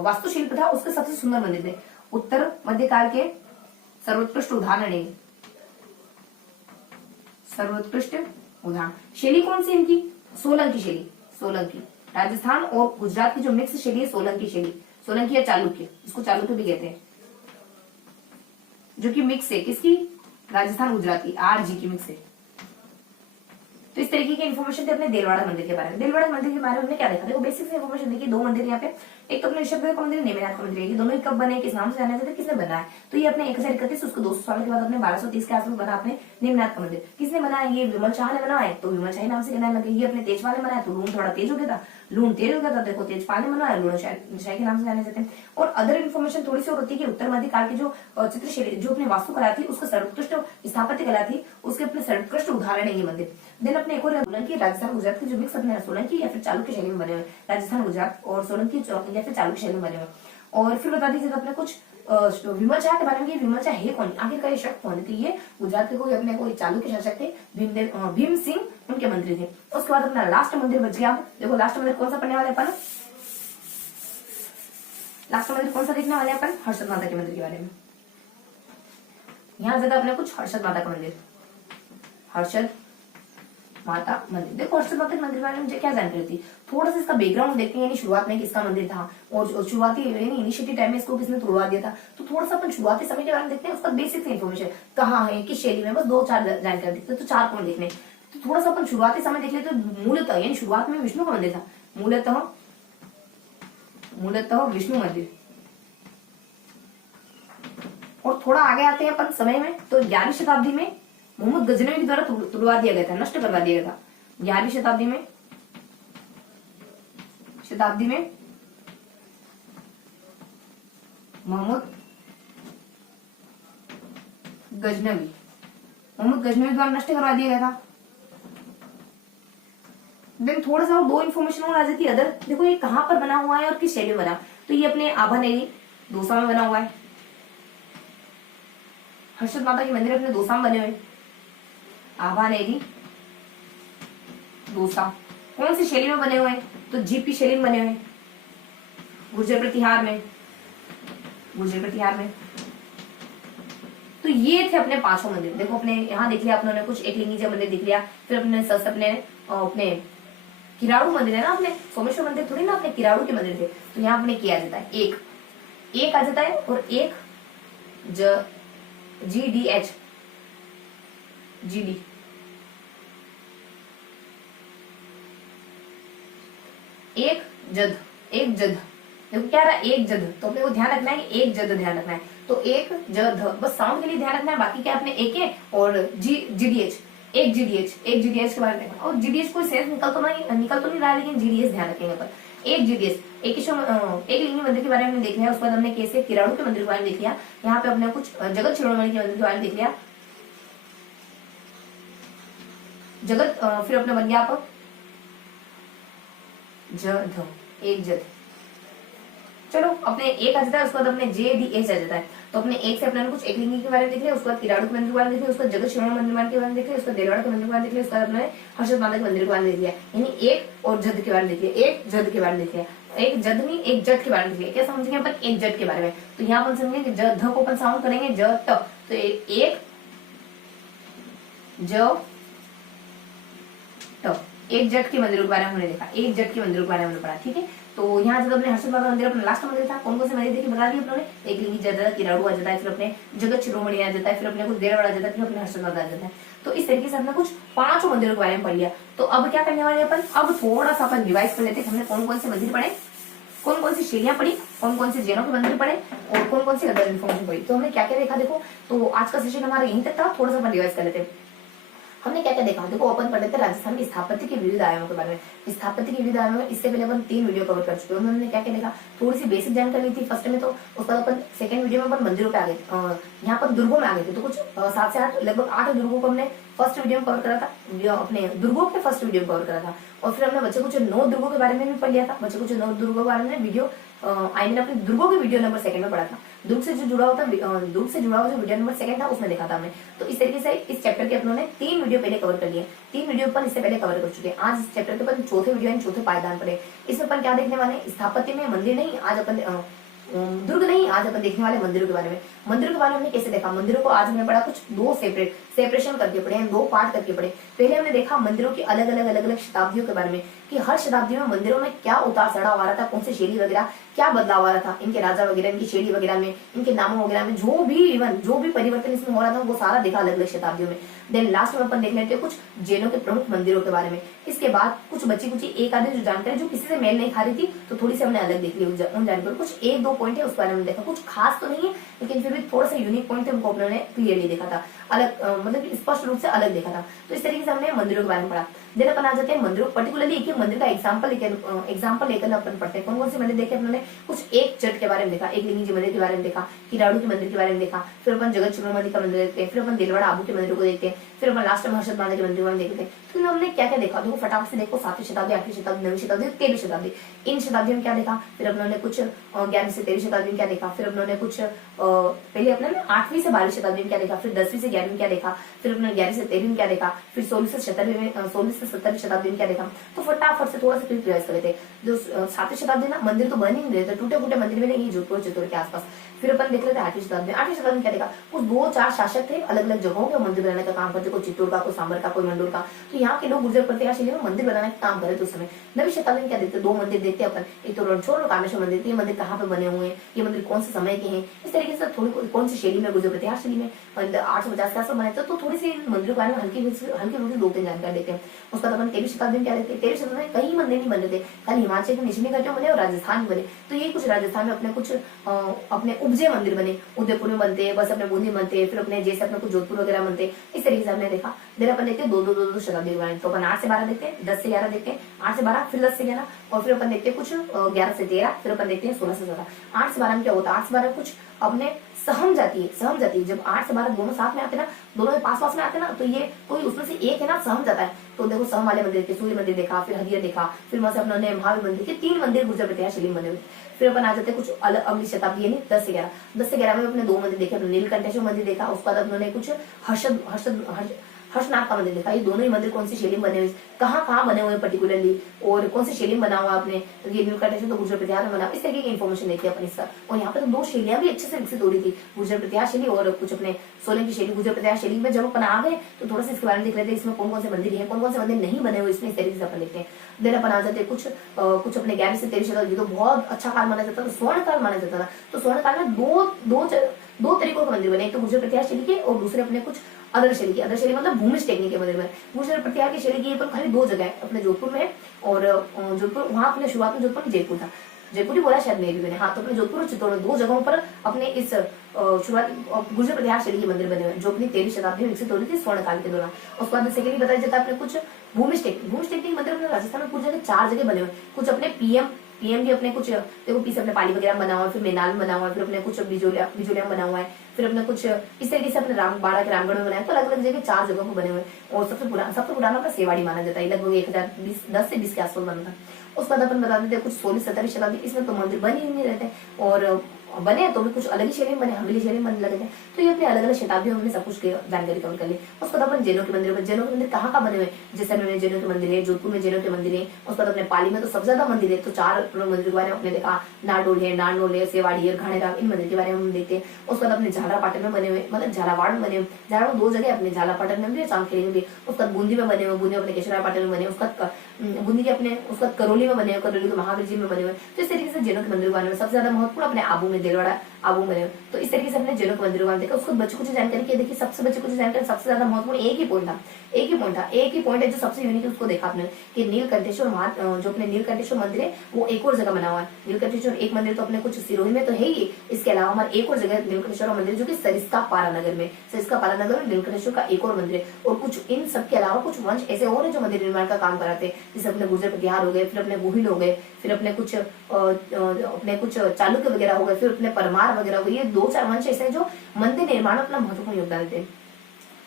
वास्तुशिल्प था उसके सबसे सुंदर मंदिर थे। उत्तर मध्य काल के सर्वोत्कृष्ट उदाहरण है, सर्वोत्कृष्ट उदाहरण। शैली कौन सी इनकी? सोलंकी शैली, सोलंकी। राजस्थान और गुजरात की जो मिक्स शैली है सोलंकी शैली, सोलंकी या चालुक्य, इसको चालुक्य भी कहते हैं, जो कि मिक्स है किसकी? राजस्थान गुजरात की, आरजी की मिक्स है। तो इस तरीके की इन्फॉर्मेशन थी अपने देलवाड़ा मंदिर के बारे में। देलवाड़ा मंदिर के बारे में हमने क्या देखा? देखो बेसिक इन्फॉर्मेशन देखिए, दो मंदिर यहाँ पे, एक तो अपने ऋषभ देव का मंदिर, नेमिनाथ का मंदिर है। ये दोनों ही कब बने, किस नाम से जाने जाते, किसने बनाया? तो ये अपने 1031 उसको 200 साल के बाद अपने 1230 के आसपास बना अपने नेमिनाथ का मंदिर। किसने बनाया? ये विमल शाह ने बनाया, तो विमल शाही नाम से कहने लगे। ये अपने तेजपाल ने बनाया, तो लूण थोड़ा तेज हो गया था, लूण तेज हो गया था, देखो तेजपाल ने बनाया, लूण शाही के नाम से जाने जाते हैं। और अदर इन्फॉर्मेशन थोड़ी सी और होती है कि उत्तर मध्य काल की जो चित्रशैली, जो अपनी वास्तुकला थी, उसका सर्वोत्कृष्ट स्थापत्य कला थी, उसके अपने सर्वोत्कृष्ट उदाहरण है ये मंदिर। देन अपने एक और सोलंकी राजस्थान गुजरात की जो मिक्स अपने सोलंकी या फिर चालुक्य शैली में बने हुए, राजस्थान गुजरात और सोलंकी या फिर चालुक्य शैली में बने हुए। और फिर बता दीजिए अपने कुछ विमल शाह के बारे में। विमल शाह है कौन, आखिर का ये शख्स कौन है? तो ये गुजरात के कोई अपने कोई चालुक्य शासक थे, भीम सिंह उनके मंत्री थे। उसके बाद अपना लास्ट मंदिर बच गया। देखो लास्ट मंदिर कौन सा पढ़ने वाले अपन? लास्ट मंदिर कौन सा देखने वाले अपन? हर्षद माता के मंदिर के बारे में। यहाँ ज्यादा अपने कुछ हर्षद माता का मंदिर, हर्षद माता मंदिर। देखो हर्षद माता के मंदिर के बारे में मुझे क्या जानकारी थी, थोड़ा सा इसका बैकग्राउंड देखते हैं, यानी शुरुआत में किसका मंदिर था और शुरुआती यानी इनिशिएटिव टाइम में इसको किसने तोड़वा दिया था। तो थोड़ा सा अपन शुरुआती समय के बारे में देखते हैं, उसका बेसिक इन्फॉर्मेशन कहाँ है, किस शैली में, बस 2-4 जानकारी देखते हैं। तो 4 पॉइंट देखने, तो थोड़ा सा अपन शुरुआती समय देख लेते। तो मूलतः यानी शुरुआत में विष्णु का मंदिर था, मूलतः विष्णु मंदिर। और थोड़ा आगे आते हैं अपन समय में, तो 11वीं शताब्दी में मोहम्मद गजनवी के द्वारा तुड़वा दिया गया था, नष्ट करवा दिया गया था। 11वीं शताब्दी में मोहम्मद गजनवी द्वारा नष्ट करवा दिया गया था। देन थोड़ा सा और 2 इन्फॉर्मेशन और आ जाती है अदर। देखो ये कहाँ पर बना हुआ है और किस शैली में बना, तो ये अपने आभा नेरी दौसा में बना हुआ है। हर्षद माता के मंदिर अपने दौसा में बने हुए, आभा नेरी दौसा। कौन सी शैली में बने हुए हैं? तो जीपी शैली में बने हुए, गुर्जर प्रतिहार में। तो ये थे अपने 5 मंदिर। देखो अपने यहाँ देख लिया अपने कुछ, एक लिंगी मंदिर दिख लिया, फिर अपने किराड़ू मंदिर है ना, अपने सोमेश्वर मंदिर थोड़ी ना, अपने किराड़ू के मंदिर थे। तो यहाँ अपने किया जाता है एक आ जाता है, और एक GDH GD एक जद देखो क्या रहा, एक जद। तो अपने को ध्यान रखना है, एक जद ध्यान रखना है। तो एक जद बस साउंड के लिए ध्यान रखना है, बाकी क्या अपने एक है। और GDH एक GDH के बारे में। और GDH कोई सेंस निकल तो नहीं रहा है, लेकिन GDH ध्यान रखेंगे अपन। एक GDH एक लिंगी मंदिर के बारे में देख लिया। उसके बाद हमने कैसे किराड़ू के मंदिर के बारे में देख लिया। यहाँ पे अपने कुछ जगत शिरोमणि के मंदिर के बारे में देख लिया। फिर अपने बन गया आप एक जद। चलो अपने एक आ जाता है, उसके बाद अपने JDH आ जाता है। तो अपने एक से अपने कुछ एक लिंगी के बारे में देख लिया, उसके बाद किराड़ू के मंदिर के बारे में देख लिया, उसके बाद जगत शिरोमणि मंदिर के बारे में देख लिया, उसके बाद देलवाड़ा के मंदिर के बारे में देख लिया, उसके बाद अपने हर्षद माता के मंदिर के बारे में देख लिया। यानी एक और जद के बारे में देख लिया, एक जद के बारे में देख लिया, एक जद नहीं एक जट के बारे में देख लिया। क्या समझेंगे अपन? एक जट के बारे में। तो यहाँ अपन समझेंगे ज ध को अपन साउंड करेंगे ज त, तो एक ज त, एक जट के मंदिरों के बारे में हमने देखा, एक जट के मंदिरों के बारे में हमने पढ़ा। ठीक है, तो यहाँ जब अपने हर्षद माता मंदिर अपना लास्ट मंदिर था, कौन कौन से मंदिर देखे बता दिए अपने। एक लिंगी जाता है, किराड़ू आ जाता है, फिर अपने जगत शिरोमणि आ जाता है, फिर अपने कुछ देलवाड़ा आ जाता है, फिर अपने हर्षद माता आ जाता है। तो इस तरीके से हमने कुछ 5 मंदिरों के बारे में पढ़ लिया। तो अब क्या करने वाले अपन, अब थोड़ा सा अपन रिवाइज कर लेते हैं। हमने कौन कौन से मंदिर पढ़े, कौन कौन सी शैलियां पढ़ी, कौन कौन से जैनों के मंदिर पढ़े, और कौन कौन सी अदर इन्फॉर्मेशन पढ़ी। तो हमने क्या क्या देखा, देखो तो आज का सेशन हमारा यहीं तक था। थोड़ा सा अपन रिवाइज कर लेते हैं। हमने क्या क्या देखा, देखो अपन पढ़े थे राजस्थान की स्थापत्य के विविध आयामों के बारे में। स्थापत्य के विविध आयामों में इससे पहले अपन 3 वीडियो कवर कर चुके हैं। हमने क्या क्या देखा, थोड़ी सी बेसिक जानकारी ली थी फर्स्ट में, तो उसका अपन सेकंड वीडियो में अपन मंदिरों पे आ गए, यहाँ पर दुर्गों में आ गए थे। तो कुछ 7 से 8 लगभग 8 दुर्गों को हमने फर्स्ट वीडियो में कवर करा था, अपने दुर्गों के फर्स्ट वीडियो में कवर करा था। और फिर हमने बच्चे कुछ 9 दुर्गों के बारे में भी पढ़ लिया था। बच्चे कुछ 9 दुर्गों के बारे में वीडियो आई ने अपने दुर्गों के वीडियो नंबर 2 में पढ़ा था। दुर्ग से जुड़ा हुआ जो वीडियो नंबर 2 था उसमें देखा था हमने। तो इस तरीके से इस चैप्टर के अपनों ने 3 वीडियो पहले कवर कर लिए, 3 वीडियो अपन इससे पहले कवर कर चुके हैं। आज इस चैप्टर के अपन चौथे वीडियो चौथे पायदान पढ़े। इसमें अपन क्या देखने वाले, स्थापत्य में मंदिर नहीं, आज अपन दुर्ग नहीं, आज अपन देखने वाले मंदिरों के बारे में। मंदिरों के बारे में हमने कैसे देखा, मंदिरों को आज हमने पढ़ा कुछ 2 सेपरेशन करके पढ़े, 2 पार्ट करके पढ़े। पहले हमने देखा मंदिरों की अलग अलग शताब्दियों के बारे में, कि हर शताब्दी में मंदिरों में क्या उतार चढ़ाव आ रहा था, कौन सी शैली वगैरह क्या बदलाव आ रहा था, इनके राजा वगैरह, इनकी शैली वगैरह में, इनके नामों वगैरह में जो भी परिवर्तन इसमें हो रहा था वो सारा देखा अलग अलग शताब्दियों में। देन लास्ट में अपन देख लेते हैं कुछ जैनों के प्रमुख मंदिरों के बारे में। इसके बाद कुछ बची एक आधी जो जानकारी जो किसी से मेल नहीं खा रही थी, तो थोड़ी सी हमने अलग देख ली उन जानकारी। कुछ 1-2 पॉइंट है उस बारे में देखा, कुछ खास तो नहीं है लेकिन फिर भी थोड़ा सा यूनिक पॉइंट थे, उनको अपने क्लियरली देखा था, अलग मतलब स्पष्ट रूप से अलग देखा था। तो इस तरीके से हमने मंदिरों के बारे में पढ़ा। देन अपन आ जाते हैं मंदिरों, पर्टिकुलरली एक मंदिर का एग्जाम्पल लेकर अपन पढ़ते हैं। कौन से मंदिर देखे अपने, कुछ एक चट के बारे में देखा, एक लिंगी जी मंदिर के बारे में देखा, किराड़ू के मंदिर के बारे में देखा, फिर अपन जगत शिरोमणि का मंदिर देखते हैं, फिर अपन दिलवाड़ा आबू के मंदिर को देखते हैं, फिर अपन लास्ट में हर्षद महादेव के मंदिर को देखते हैं। तो हमने क्या क्या देखा, देखो फटाक से देखो, 7वीं शताब्दी, 8वीं शताब्दी, 9वीं शताब्दी, 13वीं शताब्दी, इन शताब्दियों में क्या देखा। फिर अपने कुछ 11वीं से 13वीं शताब्दी में क्या देखा, फिर अपने कुछ पहले अपने 8वीं से 12वीं शताब्दी में क्या देखा, फिर 10वीं से 11वीं में क्या देखा, फिर अपने 11वीं से 13वीं में क्या देखा, फिर 16वीं से 17वीं शताब्दी में क्या देखा। तो फटाफट से थोड़ा सा क्लिक रिवाइज कर लेते। जो 7वीं शताब्दी ना, मंदिर तो बन ही नहीं रहे थे, टूटे फूटे मंदिर में नहीं, जोधपुर चित्तौड़ के आसपास। फिर अपन देख लेते 8वीं शताब्दी में क्या देखा, कुछ 2-4 शासक थे अलग अलग जगहों के मंदिर बनाने का काम करते, कोई चित्तौड़ का, कोई सांबर का, कोई मंडोर का। तो यहाँ के लोग गुर्जर प्रतिहार शैली में मंदिर बनाने का काम करे। तो उस समय 9वीं शताब्दी में क्या देखते, 2 मंदिर देखते अपन, एक तो रणछोड़ और कामेश्वर मंदिर। ये मंदिर कहाँ पे बने हुए हैं, ये मंदिर कौन से समय के हैं, इस तरीके से थोड़ी कौन सी शैली में, गुर्जर प्रतिहार शैली में 850 के आसपास बने थे। तो थोड़ी सी मंदिरों के बारे में हल्की 2-3 जानकारी देते हैं। उसके बाद अपन 13वीं शताब्दी में क्या देखते हैं, 13वीं शताब्दी में कई मंदिर नहीं बने थे, खाली हिमाचल के निचली घाटियों बने और राजस्थान में बने। तो ये कुछ राजस्थान में अपने कुछ अपने उपजे मंदिर बने, उदयपुर में बनते हैं, बस अपने बूंदी बनते हैं, फिर अपने जैसे अपने कुछ जोधपुर वगैरह बनते हैं। इस तरीके से हमने देखा। देर अपन देखते हैं 2-2 शताब्दी के बारे में। तो अपन 8 से 12 देखते हैं, 10 से 11 देखते हैं, 8 से 12, फिर 10 से 11, और फिर अपन देखते हैं कुछ 11 से 13, फिर अपन देखते हैं 16 से 17। 8 से 12 में क्या होता है, 8 से 12 कुछ अपने सहम जाती है। जब 8 से 12 दोनों साथ में आते ना, दोनों पास में आते ना, तो ये कोई उसमें से एक है ना सहम जाता है। तो देखो सहम वाले मंदिर के सूर्य मंदिर देखा, फिर हरियर देखा, फिर वहां से अपने महावीर मंदिर के 3 मंदिर गुर्जर प्रतिहार शैली में बने हुए। फिर अपन आ जाते हैं कुछ अलग अगली शताब्दी यानी 10 से 11। 10 से 11 में अपने 2 मंदिर देखे, अपने नीलकंठेश्वर मंदिर देखा, उसके बाद उन्होंने कुछ हर्षनाथ का मंदिर देखा। ये दोनों ही मंदिर कौन सी शैली में बने हुए, कहाँ बने हुए पर्टिकुलरली, और कौन सी शैली में बना हुआ आपने, ये नीलकंठेश्वर तो गुर्जर प्रतिहार में बना, इस तरीके की इन्फॉर्मेशन देखते हैं अपन इसका। और यहाँ पे तो 2 शैलियां भी अच्छे से विकसित हो रही थी, गुर्जर प्रतिहार शैली और कुछ अपने सोलन की शैली। गुर्जर प्रतिहार शैली में जब अपन आ गए तो थोड़ा सा इसके बारे में देख लेते हैं, इसमें कौन से मंदिर है, कौन से मंदिर नहीं बने हुए इसमें, इस तरीके से अपन देखते हैं। देन अपन आ जाते हैं कुछ अपने 11वीं से 13वीं शताब्दी, तो बहुत अच्छा काल माना जाता था, स्वर्ण काल माना जाता था। तो स्वर्ण काल में दो तरीकों के मंदिर बने, एक तो गुर्जर प्रतिहार शैली के और दूसरे अपने कुछ अदर शैली मतलब भूमिज टेक्निक के मंदिर में। गुर्जर प्रतिहार की शैली की खाली 2 जगह है, अपने जोधपुर में और जोधपुर, वहां अपने शुरुआत में जोधपुर जयपुर था, जयपुर ही बोला शायद मे भी मैंने, हाँ। तो अपने जोधपुर और चित्तौड़ 2 जगहों पर अपने इस शुरुआत गुर्जर प्रतिहार शैली के मंदिर बने हुए, जो अपनी 13वीं शताब्दी में विकसित हो रही थी स्वर्ण काल के दौरान। उसके बाद सेकेंडली बताया जाता है अपने कुछ भूमिज टेक्निक मंदिर अपने राजस्थान में कुछ जगह 4 जगह बने हुए, कुछ अपने पीएम भी अपने कुछ देखो पीछे अपने पाली वगैरह बना हुआ है, फिर मेनाल में बना हुआ है, फिर अपने कुछ बिजोलिया बना हुआ है, फिर अपने कुछ इस तरीके से अपने बाड़ा के रामगढ़ में बनाया। तो अलग अलग जगह 4 जगहों को बने हुए। और सबसे पुराना अपना सेवाड़ी माना जाता है, लगभग 10 से 20 के आसपास बनता है। उसके बाद अपन बता देते हैं कुछ 16वीं-17वीं शताब्दी, इसमें तो मंदिर बन ही नहीं रहते और बने तो भी कुछ अलग ही शैली में बने, हवेली शैली में बनने लगे थे। तो ये अपने अलग अलग शताब्दियों में सब कुछ जानकारी कवर कर ली। उसके बाद अपन जैनों के मंदिर कहाँ बने हुए, जैसे में जैनों के मंदिर है, जोधपुर में जैनों के मंदिर है। उसके बाद अपने पाली में तो सबसे ज्यादा मंदिर है, तो 4 मंदिर के बारे में अपने देखा, नारनौल है, सेवाड़ी है, घाणेराव, इन मंदिर के बारे में हम देखते हैं। उसके बाद अपने झालापाटन में बने हुए, मतलब झालावाड़ में बने हुए, झालावाड़ 2 जगह अपने झालापाटन में भी, चांदखेड़ी में भी। उसके बाद बूंदी में बने हुए, बूंदी अपने केशवराय पाटन में बने, उसका बूंदी के अपने उसका करौली में बने हुए, करौली के महावीर जी में बने हुए। तो इस तरीके से जैनों के मंदिर के बारे में सबसे ज्यादा महत्वपूर्ण अपने आबू में दिलवाड़ा अब वो बने। तो इस तरीके से हमने जैनों के मंदिरों का देखा। उसको बच्चों को जो जानकारी की देखिए, सबसे बच्चों को जो जानकारी सबसे ज्यादा महत्वपूर्ण एक ही पॉइंट था, एक ही पॉइंट है जो सबसे यूनिक है, उसको देखा आपने कि नीलकंठेश्वर जो अपने नीलकंठेश्वर मंदिर है वो एक और जगह बना हुआ है। नीलकंठेश्वर एक मंदिर तो अपने कुछ सिरोही में तो है ही, इसके अलावा हमारे एक और जगह नीलकंठेश्वर मंदिर जो कि सरिस्का पारानगर में, सरिस्का पारानगर में नीलकंठेश्वर का एक और मंदिर है। और कुछ इन सब के अलावा कुछ वंश ऐसे और है जो मंदिर निर्माण का काम कराते हैं, जैसे अपने गुर्जर प्रतिहार हो गए, फिर अपने गुहिल हो गए, फिर अपने कुछ चालुक्य वगैरह हो गए, फिर अपने परमार वगैरह हो गए। ये 2-4 वंश ऐसे हैं जो मंदिर निर्माण में अपना महत्वपूर्ण योगदान देते हैं।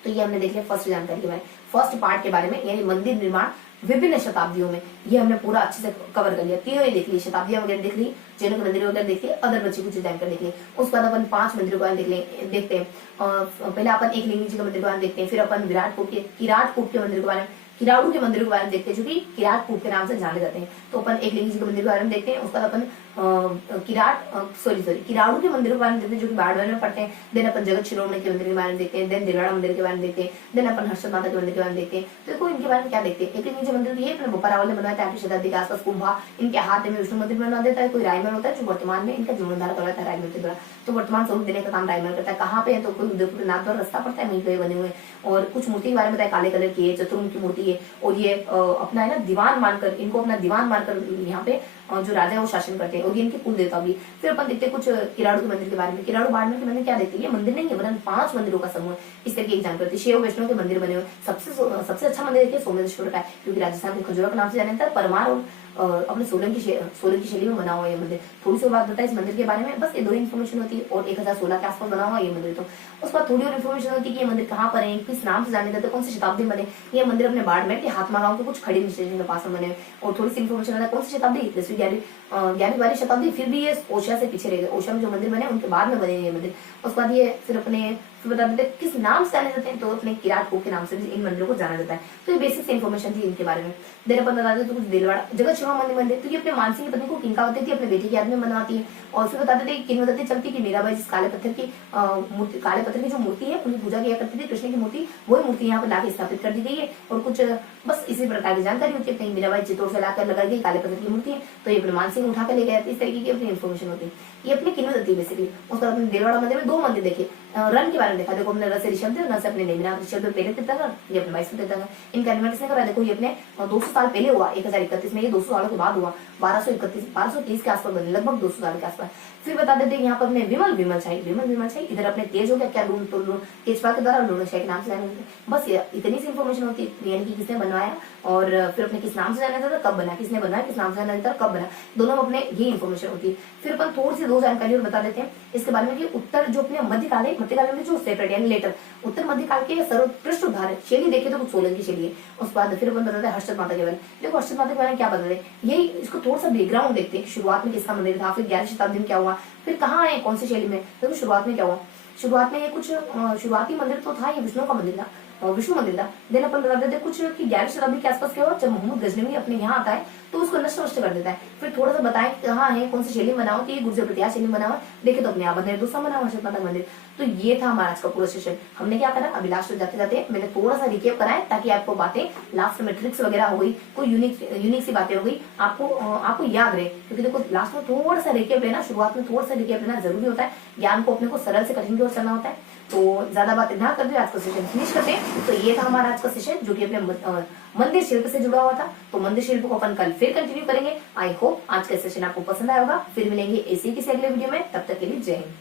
तो ये हमने देख लिया फर्स्ट जानकारी के बारे में, फर्स्ट पार्ट के बारे में, यानी मंदिर निर्माण विभिन्न शताब्दियों में, ये हमने पूरा अच्छे से कवर कर लिया। तीनों ही देख ली, शताब्दियां वगैरह देख ली, जैनों के मंदिर वगैरह देख ली, अदर बच्ची कुछ जानकर देख ली। उसके बाद अपन 5 मंदिरों का देखते हैं। पहले अपन एक लिंगी जी का मंदिर का देखते हैं, फिर अपन विराटकूट के मंदिर के बारे में, किराड़ू के मंदिरों के बारे में देखते हैं, जो कि किराट कूप के नाम से जाने जाते हैं। तो अपन एक लिंगी जी के मंदिर के बारे में देखते हैं, उसके बाद अपन किराड़ू के मंदिरों के बारे में देखते हैं, जो कि बाड़मेर में पड़ते हैं। देन अपन जगत शिरोमणि के मंदिर के बारे में देखते हैं, देन दिलवाड़ा मंदिर के बारे में देखते हैं, देन अपन हर्षद माता के मंदिर के बारे में देखते हैं। तो देखो इनके बारे में क्या देखते हैं। एक लिंगी जी मंदिर ये अपने बोपारावल ने बनवाया था 8वीं शताब्दी के आसपास। कुंभा इनके हाथ में विष्णु मंदिर बनवा देता है, कोई रायमल होता है जो वर्तमान में इनका जीर्णोद्धार करवाता है रायमल के द्वारा। तो वर्तमान स्वरूप देने का काम रायमल करता है। कहाँ पे है तो कोई उदयपुर नाथ द्वारा रास्ता पड़ता है, वहीं पे बने हुए। और कुछ मूर्ति के बारे में बताया, काले कलर की है, चतुर्मुख की मूर्ति है, और ये अपना है ना दीवान मानकर, इनको अपना दीवान मानकर यहाँ पे जो राजा है वो शासन करते हैं, और ये इनके कुल देवता भी। फिर अपन देखते हैं कुछ किराड़ू के मंदिर के बारे में। किराड़ू बाड़मेर के मंदिर क्या देखते हैं, ये मंदिर नहीं है वरन 5 मंदिरों का समूह है। इस तरीके की जानकारी। शिव वैष्णव के मंदिर बने हुए। सबसे अच्छा मंदिर देखिए सोमेश्वर का है, क्योंकि राजस्थान के खजुरा के नाम से जाना जाता है। परमार और अपने सोलन की शैली में बना हुआ ये मंदिर। थोड़ी सी बात बताए इस मंदिर के बारे में, बस ये 2 इन्फॉर्मेशन होती है। और 1016 के आसपास बना हुआ ये मंदिर। तो उस बाद थोड़ी और इन्फॉर्मेशन होती है कि ये मंदिर कहाँ पर है, किस नाम से जाने जाते हैं, कौन सी शताब्दी में बने। ये मंदिर अपने बाड़मेर के हाथमा गांव के कुछ खड़ी स्टेशन के पास में बने। और थोड़ी सी इन्फॉर्मेशन आता है कौन सी शताब्दी, 10वीं 11वीं 12वीं शताब्दी। फिर भी ये ओशा से पीछे रह गए। ओशा में जो मंदिर बने उनके बाद में बने ये मंदिर। उसके बाद ये फिर बता देते किस नाम से जाने जाते हैं, तो अपने किराट कूप के नाम से भी इन मंदिरों को जाना जाता है। तो ये बेसिक इन्फॉर्मेशन थी इनके बारे में। देर अपन बता देते तो कुछ दिलवाड़ा जगत शिरोमणि मंदिर, तो ये अपने मानसी की पत्नी को किंकावती थी अपने बेटे की याद में बनवाती है। और फिर बताते थे किंवदंती चलती कि मीराबाई जिस काले पत्थर की जो मूर्ति है उनकी पूजा किया करती थी, कृष्ण की मूर्ति, वही मूर्ति यहाँ पर लाके स्थापित कर दी गई है। और कुछ बस इसी प्रकार की जानकारी होती है। कहीं मीराबाई चित्तौड़ से लाकर लगाई गई काले पत्थर की मूर्ति है, तो ये अपने मानसी में उठा कर ले गए। इस तरीके की अपनी इन्फॉर्मेशन होती है। ये अपनी किंवदंती बेसिकली। उसके बाद दिलवाड़ा मंदिर में 2 मंदिर देखे। रन के बारे में देखा, देखो अपने रस ऋषभ न से अपने नेमिनाथ ऋषभ पहले तीर्थंकर, ये अपने 22 तीर्थंकर। इनका निर्माण किसने करा, देखो ये अपने 200 साल पहले हुआ 1031 में, ये 200 सालों के बाद हुआ 1230 के आसपास बने, लगभग 200 साल के आसपास। फिर बता देते हैं यहाँ पर अपने विमल शाही, इधर अपने तेज हो गया क्या लूण तो लूण तेजपाल के द्वारा लूण शाही के नाम से जाने जाते हैं। बस ये इतनी सी इन्फॉर्मेशन होती है, यानी कि किसने बनवाया और फिर अपने किस नाम से जाना जाता था, कब बना, किसने बनवाया, किस नाम से जाना जाता कब बना, दोनों में अपने ये इन्फॉर्मेशन होती है। फिर अपन थोड़ी सी 2 जानकारी और बता देते हैं इसके बारे में कि उत्तर जो अपने मध्यकाल में जो सेपरेट यानी लेटर उत्तर मध्यकाल के सर्वोत्कृष्ट उदाहरण शैली देखे तो कुछ सोलन की शैली है। उसके बाद फिर अपन बताते हैं हर्षद माता के बारे में। देखो हर्षद माता के बारे में क्या बताते हैं, यही इसको थोड़ा सा बैकग्राउंड देखते हैं। शुरुआत में किसका मंदिर था, फिर 11वीं शताब्दी में क्या हुआ, फिर कहाँ आए, कौन सी शैली में। देखो शुरुआत में क्या हुआ, शुरुआत में ये कुछ शुरुआती मंदिर तो था, ये विष्णु का मंदिर था, विष्णु मंदिर था। देन अपन बता देते कुछ कि 11वीं शताब्दी के आसपास क्या हुआ, जब मोहम्मद गजनवी अपने यहाँ आता है तो उसको नष्ट कर देता है। फिर थोड़ा सा बताएं कहाँ है, कौन सी शैली बनाओ, कि ये गुर्जर प्रतिहार शैली बनाओ, देखे तो अपने आप बने दूसरा बना हर्षद माता मंदिर। तो ये था हमारा आज का पूरा सेशन। हमने क्या करा, अभी लास्ट जाते जाते मैंने थोड़ा सा रिकेप कराया ताकि आपको बातें लास्ट में ट्रिक्स वगैरह हो गई, कोई यूनिक सी बातें हो गई, आपको याद रहे। क्योंकि देखो लास्ट में थोड़ा सा रिकेप लेना, शुरुआत में थोड़ा सा रिकेप लेना जरूरी होता है। ज्ञान को अपने को सरल से कठिन की ओर चलना होता है। तो ज्यादा बातें ना करते आज का सेशन फिनिश करते हैं। तो ये था हमारा आज का सेशन जो कि अपने मंदिर शिल्प से जुड़ा हुआ था। तो मंदिर शिल्प को अपन कल फिर कंटिन्यू करेंगे। आई होप आज का सेशन आपको पसंद आया होगा। फिर मिलेंगे ऐसे किसी अगले वीडियो में, तब तक के लिए जय हिंद।